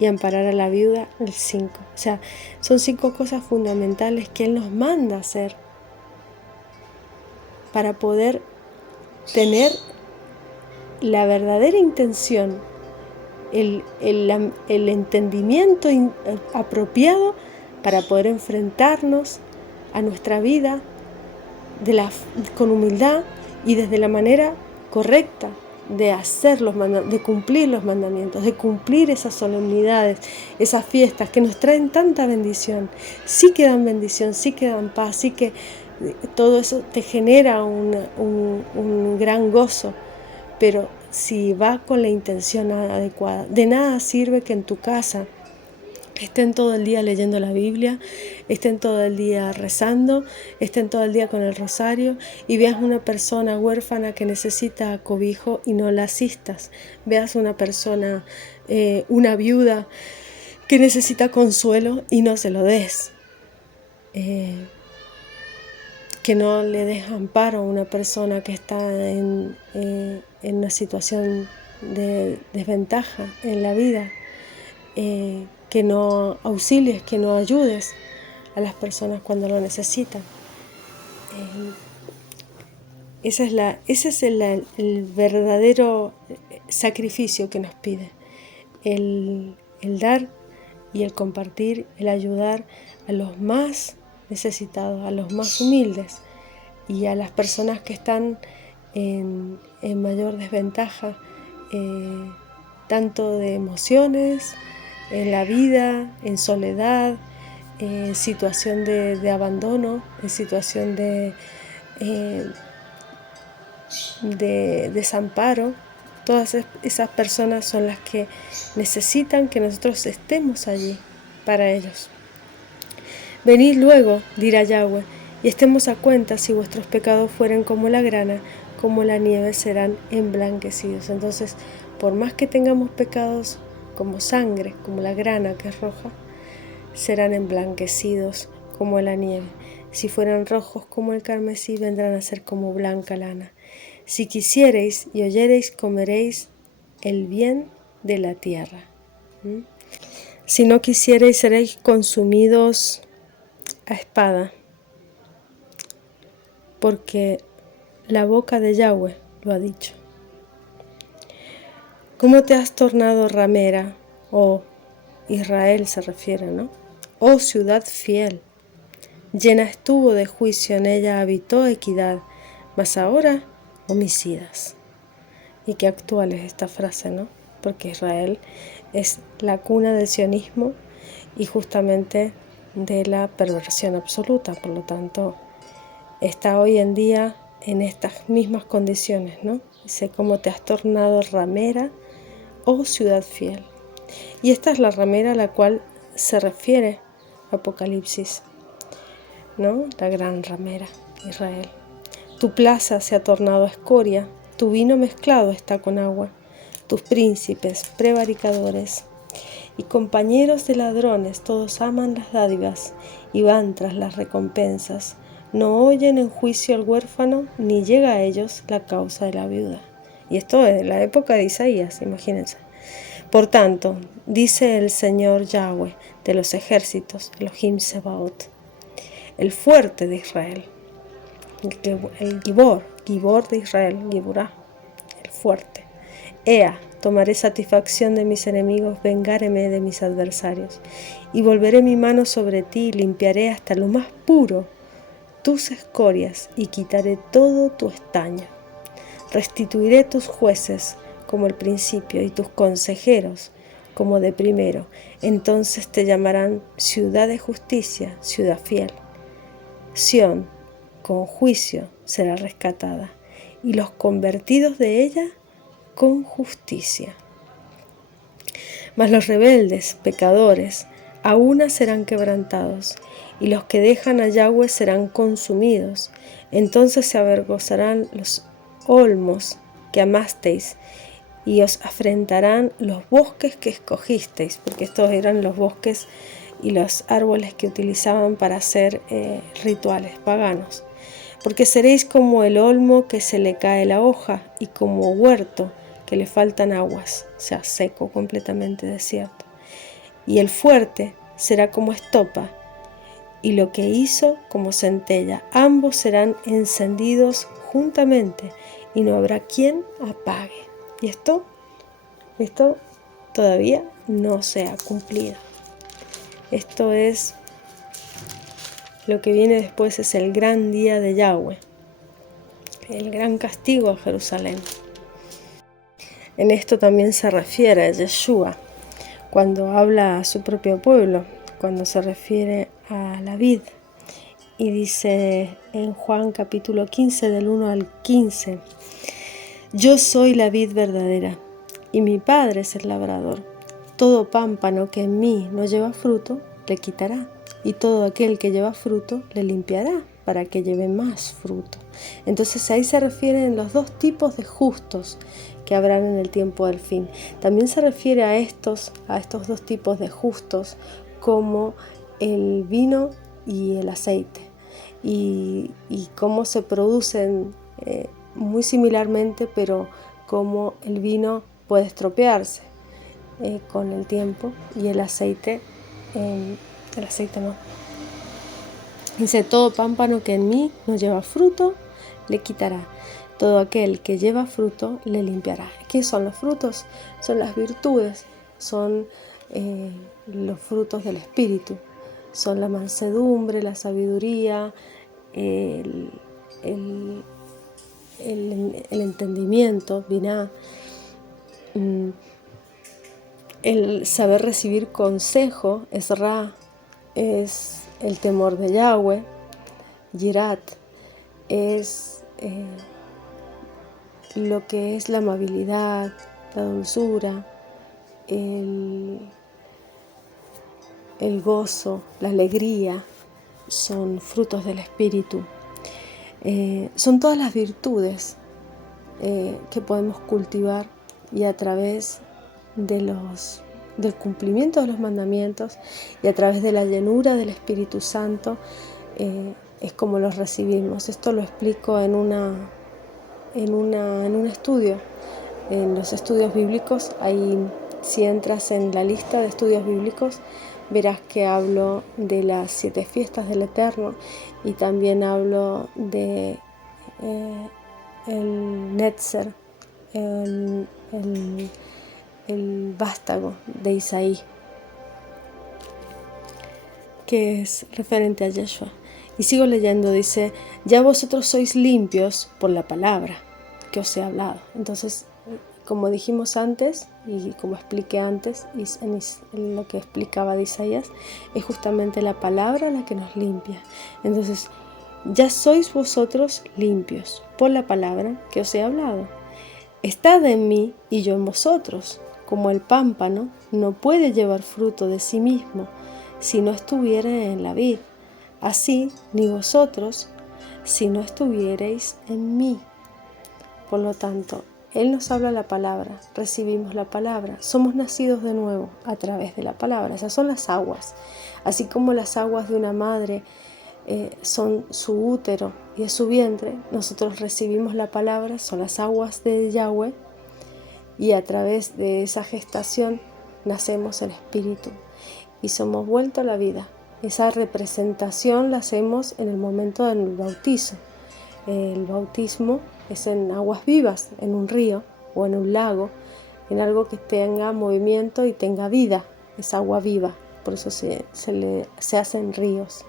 Y amparar a la viuda, el 5. O sea, son 5 cosas fundamentales que Él nos manda a hacer para poder tener la verdadera intención, el entendimiento apropiado para poder enfrentarnos a nuestra vida con humildad y desde la manera correcta de de cumplir los mandamientos, de cumplir esas solemnidades, esas fiestas que nos traen tanta bendición. Sí que dan bendición, sí que dan paz, sí que todo eso te genera un gran gozo, pero si va con la intención adecuada. De nada sirve que en tu casa estén todo el día leyendo la Biblia, estén todo el día rezando, estén todo el día con el rosario, y veas una persona huérfana que necesita cobijo y no la asistas. Veas una persona, una viuda que necesita consuelo y no se lo des. Que no le des amparo a una persona que está en una situación de desventaja en la vida. Que no auxilies, que no ayudes a las personas cuando lo necesitan. Ese es el verdadero sacrificio que nos pide. El dar y el compartir, el ayudar a los más necesitados, a los más humildes y a las personas que están en mayor desventaja, tanto de emociones, en la vida, en soledad, en situación de abandono, en situación de desamparo. Todas esas personas son las que necesitan que nosotros estemos allí para ellos. Venid luego, dirá Yahweh, y estemos a cuenta. Si vuestros pecados fueren como la grana, como la nieve serán emblanquecidos. Entonces, por más que tengamos pecados como sangre, como la grana que es roja, serán emblanquecidos como la nieve. Si fueran rojos como el carmesí, vendrán a ser como blanca lana. Si quisiereis y oyereis, comeréis el bien de la tierra. Si no quisiereis, seréis consumidos a espada, porque la boca de Yahweh lo ha dicho. ¿Cómo te has tornado ramera? Oh, Israel se refiere, ¿no? Oh, ciudad fiel. Llena estuvo de juicio, en ella habitó equidad, mas ahora homicidas. Y qué actual es esta frase, ¿no? Porque Israel es la cuna del sionismo y justamente de la perversión absoluta. Por lo tanto, está hoy en día en estas mismas condiciones, ¿no? Dice, ¿cómo te has tornado ramera, oh ciudad fiel? Y esta es la ramera a la cual se refiere Apocalipsis, ¿no? La gran ramera, Israel. Tu plaza se ha tornado escoria, tu vino mezclado está con agua, tus príncipes, prevaricadores y compañeros de ladrones, todos aman las dádivas y van tras las recompensas. No oyen en juicio al huérfano, ni llega a ellos la causa de la viuda. Y esto es la época de Isaías, imagínense. Por tanto, dice el Señor Yahweh de los ejércitos, Elohim Sebaot, el fuerte de Israel, el Gibor de Israel, Giburá, el fuerte. Ea, tomaré satisfacción de mis enemigos, vengáreme de mis adversarios, y volveré mi mano sobre ti y limpiaré hasta lo más puro tus escorias y quitaré todo tu estaño. Restituiré tus jueces como al principio y tus consejeros como de primero. Entonces te llamarán ciudad de justicia, ciudad fiel. Sión, con juicio será rescatada, y los convertidos de ella con justicia. Mas los rebeldes, pecadores, a una serán quebrantados, y los que dejan a Yahweh serán consumidos. Entonces se avergonzarán los olmos que amasteis, y os afrentarán los bosques que escogisteis, porque estos eran los bosques y los árboles que utilizaban para hacer rituales paganos. Porque seréis como el olmo que se le cae la hoja, y como huerto que le faltan aguas, o sea, seco, completamente desierto. Y el fuerte será como estopa, y lo que hizo como centella. Ambos serán encendidos juntamente, y no habrá quien apague. Y esto todavía no se ha cumplido. Esto es lo que viene después, es el gran día de Yahweh, el gran castigo a Jerusalén. En esto también se refiere a Yeshua, cuando habla a su propio pueblo, cuando se refiere a la vid. Y dice en Juan capítulo 15, del 1 al 15, yo soy la vid verdadera, y mi Padre es el labrador. Todo pámpano que en mí no lleva fruto, le quitará, y todo aquel que lleva fruto, le limpiará, para que lleve más fruto. Entonces ahí se refieren los dos tipos de justos que habrán en el tiempo del fin. También se refiere a estos dos tipos de justos como el vino y el aceite, y cómo se producen muy similarmente, pero cómo el vino puede estropearse con el tiempo, y el aceite no. Dice, todo pámpano que en mí no lleva fruto, le quitará. Todo aquel que lleva fruto, le limpiará. ¿Qué son los frutos? Son las virtudes, son los frutos del Espíritu. Son la mansedumbre, la sabiduría, el entendimiento, biná, El saber recibir consejo es Ra, es el temor de Yahweh. Yirat es lo que es la amabilidad, la dulzura, el gozo, la alegría, son frutos del Espíritu. Son todas las virtudes que podemos cultivar, y a través del cumplimiento de los mandamientos y a través de la llenura del Espíritu Santo es como los recibimos. Esto lo explico en un estudio, en los estudios bíblicos. Ahí, si entras en la lista de estudios bíblicos, verás que hablo de las 7 fiestas del Eterno, y también hablo de el Netzer, el vástago de Isaí, que es referente a Yeshua. Y sigo leyendo, dice: ya vosotros sois limpios por la palabra que os he hablado. Entonces, como dijimos antes y como expliqué antes, y en lo que explicaba de Isaías, es justamente la palabra la que nos limpia. Entonces, ya sois vosotros limpios por la palabra que os he hablado. Estad en mí y yo en vosotros. Como el pámpano no puede llevar fruto de sí mismo si no estuviera en la vid, así ni vosotros si no estuvierais en mí. Por lo tanto, Él nos habla la palabra, recibimos la palabra, somos nacidos de nuevo a través de la palabra. Esas son las aguas. Así como las aguas de una madre son su útero y es su vientre, nosotros recibimos la palabra, son las aguas de Yahweh, y a través de esa gestación nacemos el Espíritu y somos vueltos a la vida. Esa representación la hacemos en el momento del bautizo. El bautismo es en aguas vivas, en un río o en un lago, en algo que tenga movimiento y tenga vida, es agua viva, por eso se hacen ríos.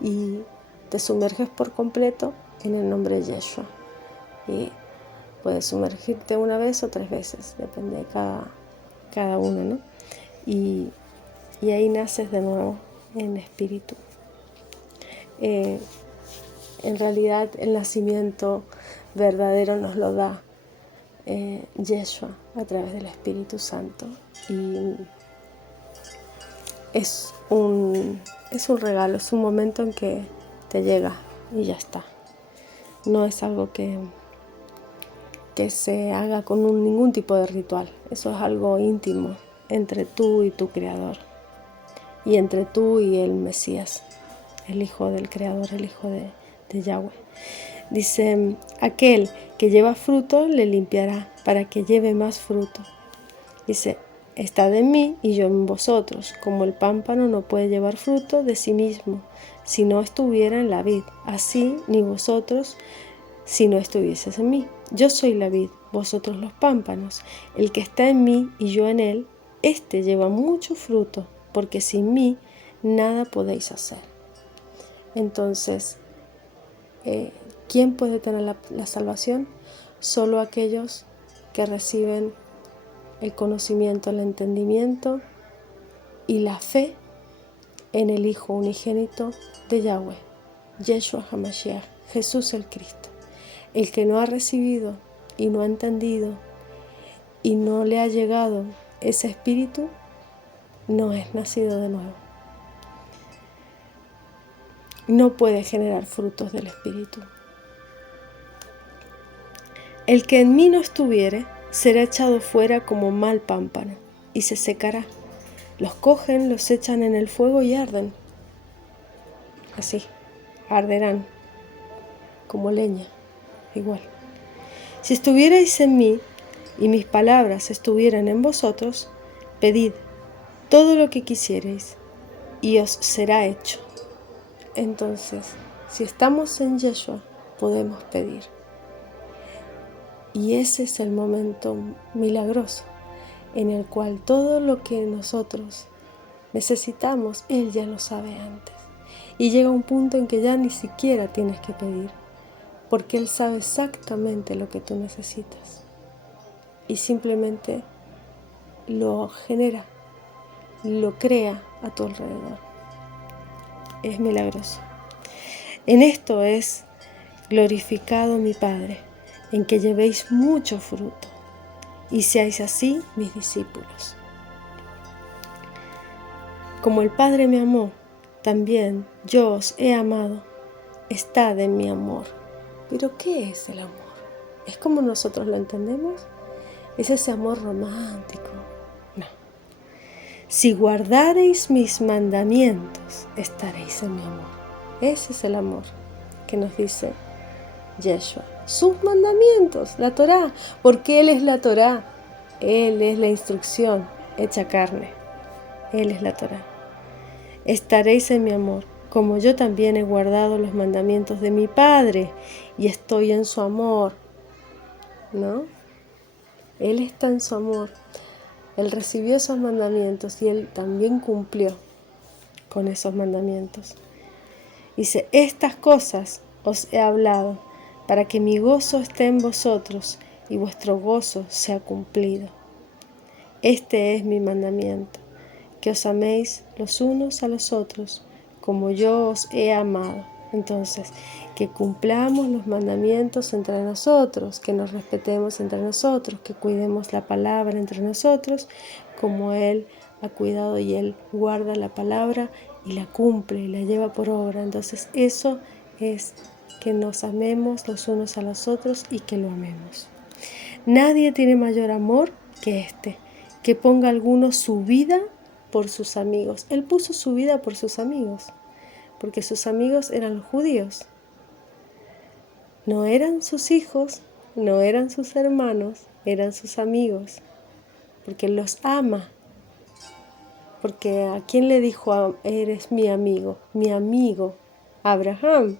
Y te sumerges por completo en el nombre de Yeshua. Y puedes sumergirte una vez o 3 veces, depende de cada uno, ¿no? Y ahí naces de nuevo en espíritu. En realidad el nacimiento verdadero nos lo da Yeshua a través del Espíritu Santo, y es un regalo, es un momento en que te llega y ya está. No es algo que se haga con ningún tipo de ritual. Eso es algo íntimo entre tú y tu Creador, y entre tú y el Mesías, el Hijo del Creador, el Hijo de Yahweh. Dice: aquel que lleva fruto le limpiará para que lleve más fruto. Dice: estad en mí y yo en vosotros. Como el pámpano no puede llevar fruto de sí mismo si no estuviera en la vid, así ni vosotros si no estuvieses en mí. Yo soy la vid, vosotros los pámpanos. El que está en mí y yo en él, éste lleva mucho fruto, porque sin mí nada podéis hacer. Entonces, ¿quién puede tener la salvación? Solo aquellos que reciben el conocimiento, el entendimiento y la fe en el Hijo unigénito de Yahweh, Yeshua HaMashiach, Jesús el Cristo. El que no ha recibido y no ha entendido y no le ha llegado ese espíritu, no es nacido de nuevo. No puede generar frutos del Espíritu. El que en mí no estuviere, será echado fuera como mal pámpano, y se secará. Los cogen, los echan en el fuego y arden. Así, arderán, como leña, igual. Si estuvierais en mí, y mis palabras estuvieran en vosotros, pedid todo lo que quisierais, y os será hecho. Entonces, si estamos en Yeshua, podemos pedir. Y ese es el momento milagroso en el cual todo lo que nosotros necesitamos, Él ya lo sabe antes. Y llega un punto en que ya ni siquiera tienes que pedir, porque Él sabe exactamente lo que tú necesitas. Y simplemente lo genera, lo crea a tu alrededor. Es milagroso. En esto es glorificado mi Padre, en que llevéis mucho fruto y seáis así mis discípulos. Como el Padre me amó, también yo os he amado. Estad en mi amor. ¿Pero qué es el amor? ¿Es como nosotros lo entendemos? ¿Es ese amor romántico? No. Si guardareis mis mandamientos, estaréis en mi amor. Ese es el amor que nos dice Yeshua. Sus mandamientos, la Torá, porque Él es la Torá. Él es la instrucción hecha carne. Él es la Torá. Estaréis en mi amor, como yo también he guardado los mandamientos de mi Padre y estoy en su amor. ¿No? Él está en su amor. Él recibió esos mandamientos y Él también cumplió con esos mandamientos. Dice, estas cosas os he hablado para que mi gozo esté en vosotros y vuestro gozo sea cumplido. Este es mi mandamiento, que os améis los unos a los otros, como yo os he amado. Entonces, que cumplamos los mandamientos entre nosotros, que nos respetemos entre nosotros, que cuidemos la palabra entre nosotros, como Él ha cuidado y Él guarda la palabra y la cumple y la lleva por obra. Entonces, eso es que nos amemos los unos a los otros y que lo amemos. Nadie tiene mayor amor que este, que ponga alguno su vida por sus amigos. Él puso su vida por sus amigos, porque sus amigos eran los judíos. No eran sus hijos, no eran sus hermanos, eran sus amigos, porque Él los ama. Porque ¿a quién le dijo, eres mi amigo? Mi amigo, Abraham.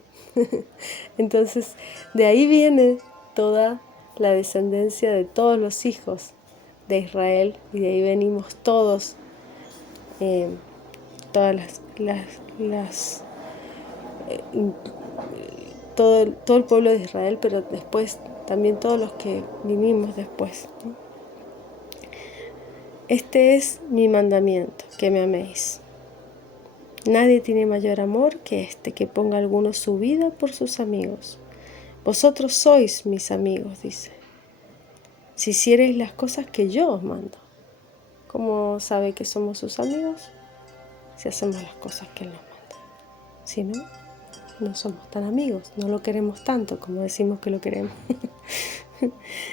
Entonces, de ahí viene toda la descendencia de todos los hijos de Israel, y de ahí venimos todos, todas todo el pueblo de Israel, pero después también todos los que vivimos después. Este es mi mandamiento, que me améis. Nadie tiene mayor amor que este, que ponga alguno su vida por sus amigos. Vosotros sois mis amigos, dice, si hiciereis las cosas que yo os mando. ¿Cómo sabe que somos sus amigos? Si hacemos las cosas que Él nos manda. Si no, no somos tan amigos, no lo queremos tanto como decimos que lo queremos.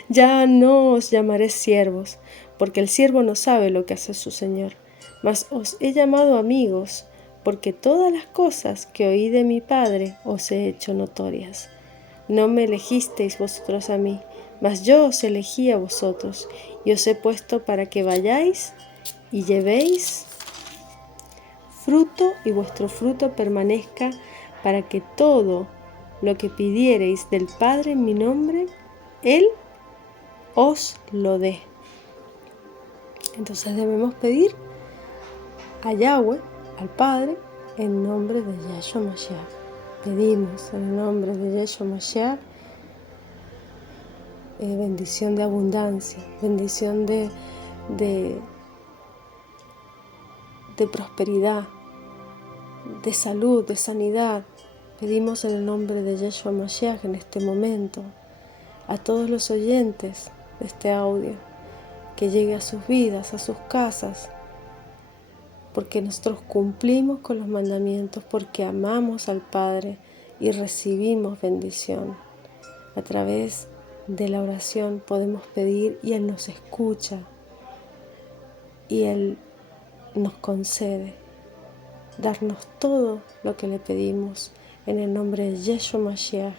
Ya no os llamaré siervos, porque el siervo no sabe lo que hace su Señor, mas os he llamado amigos, porque todas las cosas que oí de mi Padre os he hecho notorias. No me elegisteis vosotros a mí, mas yo os elegí a vosotros, y os he puesto para que vayáis y llevéis fruto, y vuestro fruto permanezca, para que todo lo que pidiereis del Padre en mi nombre, Él os lo dé. Entonces debemos pedir a Yahweh, al Padre, en nombre de Yeshua Mashiach. Pedimos en el nombre de Yeshua Mashiach bendición de abundancia, bendición de prosperidad, de salud, de sanidad. Pedimos en el nombre de Yeshua Mashiach en este momento a todos los oyentes de este audio, que llegue a sus vidas, a sus casas, porque nosotros cumplimos con los mandamientos, porque amamos al Padre y recibimos bendición. A través de la oración podemos pedir y Él nos escucha y Él nos concede darnos todo lo que le pedimos en el nombre de Yeshua Mashiach.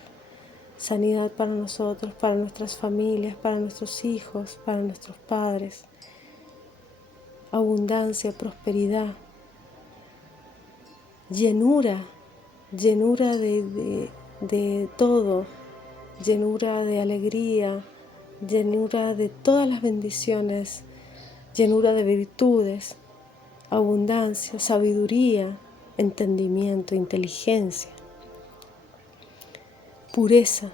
Sanidad para nosotros, para nuestras familias, para nuestros hijos, para nuestros padres. Abundancia, prosperidad, llenura de todo, llenura de alegría, llenura de todas las bendiciones, llenura de virtudes, abundancia, sabiduría, entendimiento, inteligencia, pureza,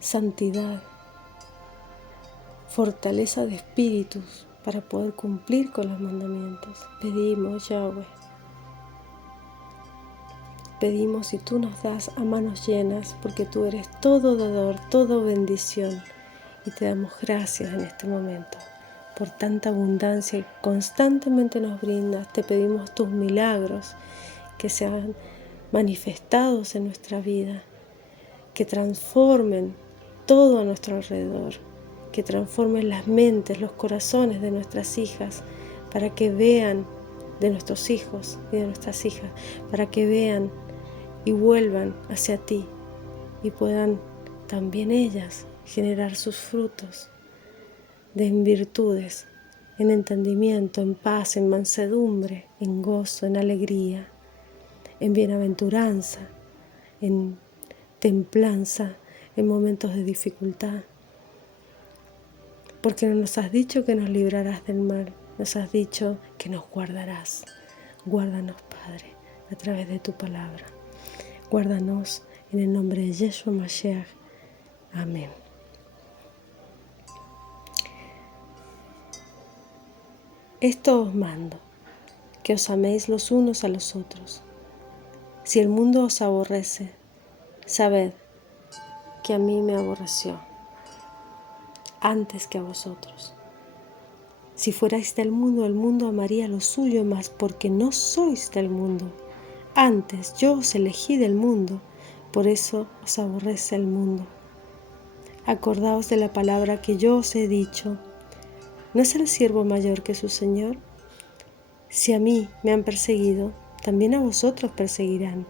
santidad, fortaleza de espíritus para poder cumplir con los mandamientos. Pedimos, Yahweh. Pedimos y tú nos das a manos llenas, porque tú eres todo dador, todo bendición. Y te damos gracias en este momento por tanta abundancia que constantemente nos brindas. Te pedimos tus milagros que sean manifestados en nuestra vida, que transformen todo a nuestro alrededor, que transformen las mentes, los corazones de nuestras hijas, para que vean, de nuestros hijos y de nuestras hijas, para que vean y vuelvan hacia ti y puedan también ellas generar sus frutos en virtudes, en entendimiento, en paz, en mansedumbre, en gozo, en alegría, en bienaventuranza, en templanza, en momentos de dificultad. Porque no nos has dicho que nos librarás del mal, nos has dicho que nos guardarás. Guárdanos, Padre, a través de tu palabra. Guárdanos en el nombre de Yeshua Mashiach. Amén. Esto os mando, que os améis los unos a los otros. Si el mundo os aborrece, sabed que a mí me aborreció antes que a vosotros. Si fuerais del mundo, el mundo amaría lo suyo, mas porque no sois del mundo. Antes yo os elegí del mundo, por eso os aborrece el mundo. Acordaos de la palabra que yo os he dicho. ¿No es el siervo mayor que su Señor? Si a mí me han perseguido, también a vosotros perseguirán.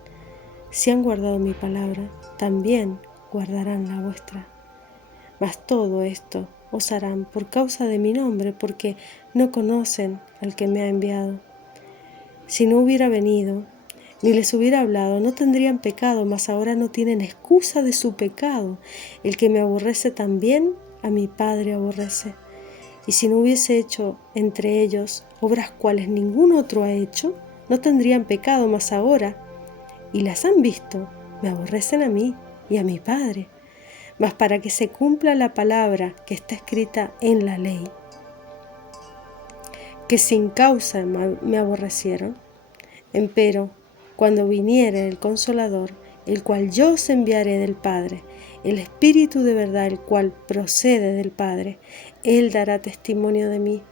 Si han guardado mi palabra, también guardarán la vuestra. Mas todo esto os harán por causa de mi nombre, porque no conocen al que me ha enviado. Si no hubiera venido, ni les hubiera hablado, no tendrían pecado, mas ahora no tienen excusa de su pecado. El que me aborrece también, a mi Padre aborrece. Y si no hubiese hecho entre ellos obras cuales ningún otro ha hecho, no tendrían pecado, mas ahora, y las han visto, me aborrecen a mí y a mi Padre. Mas para que se cumpla la palabra que está escrita en la ley, que sin causa me aborrecieron. Empero, cuando viniere el Consolador, el cual yo os enviaré del Padre, el Espíritu de verdad, el cual procede del Padre, Él dará testimonio de mí,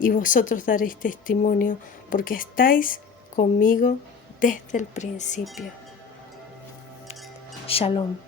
y vosotros daréis testimonio, porque estáis conmigo desde el principio. Shalom.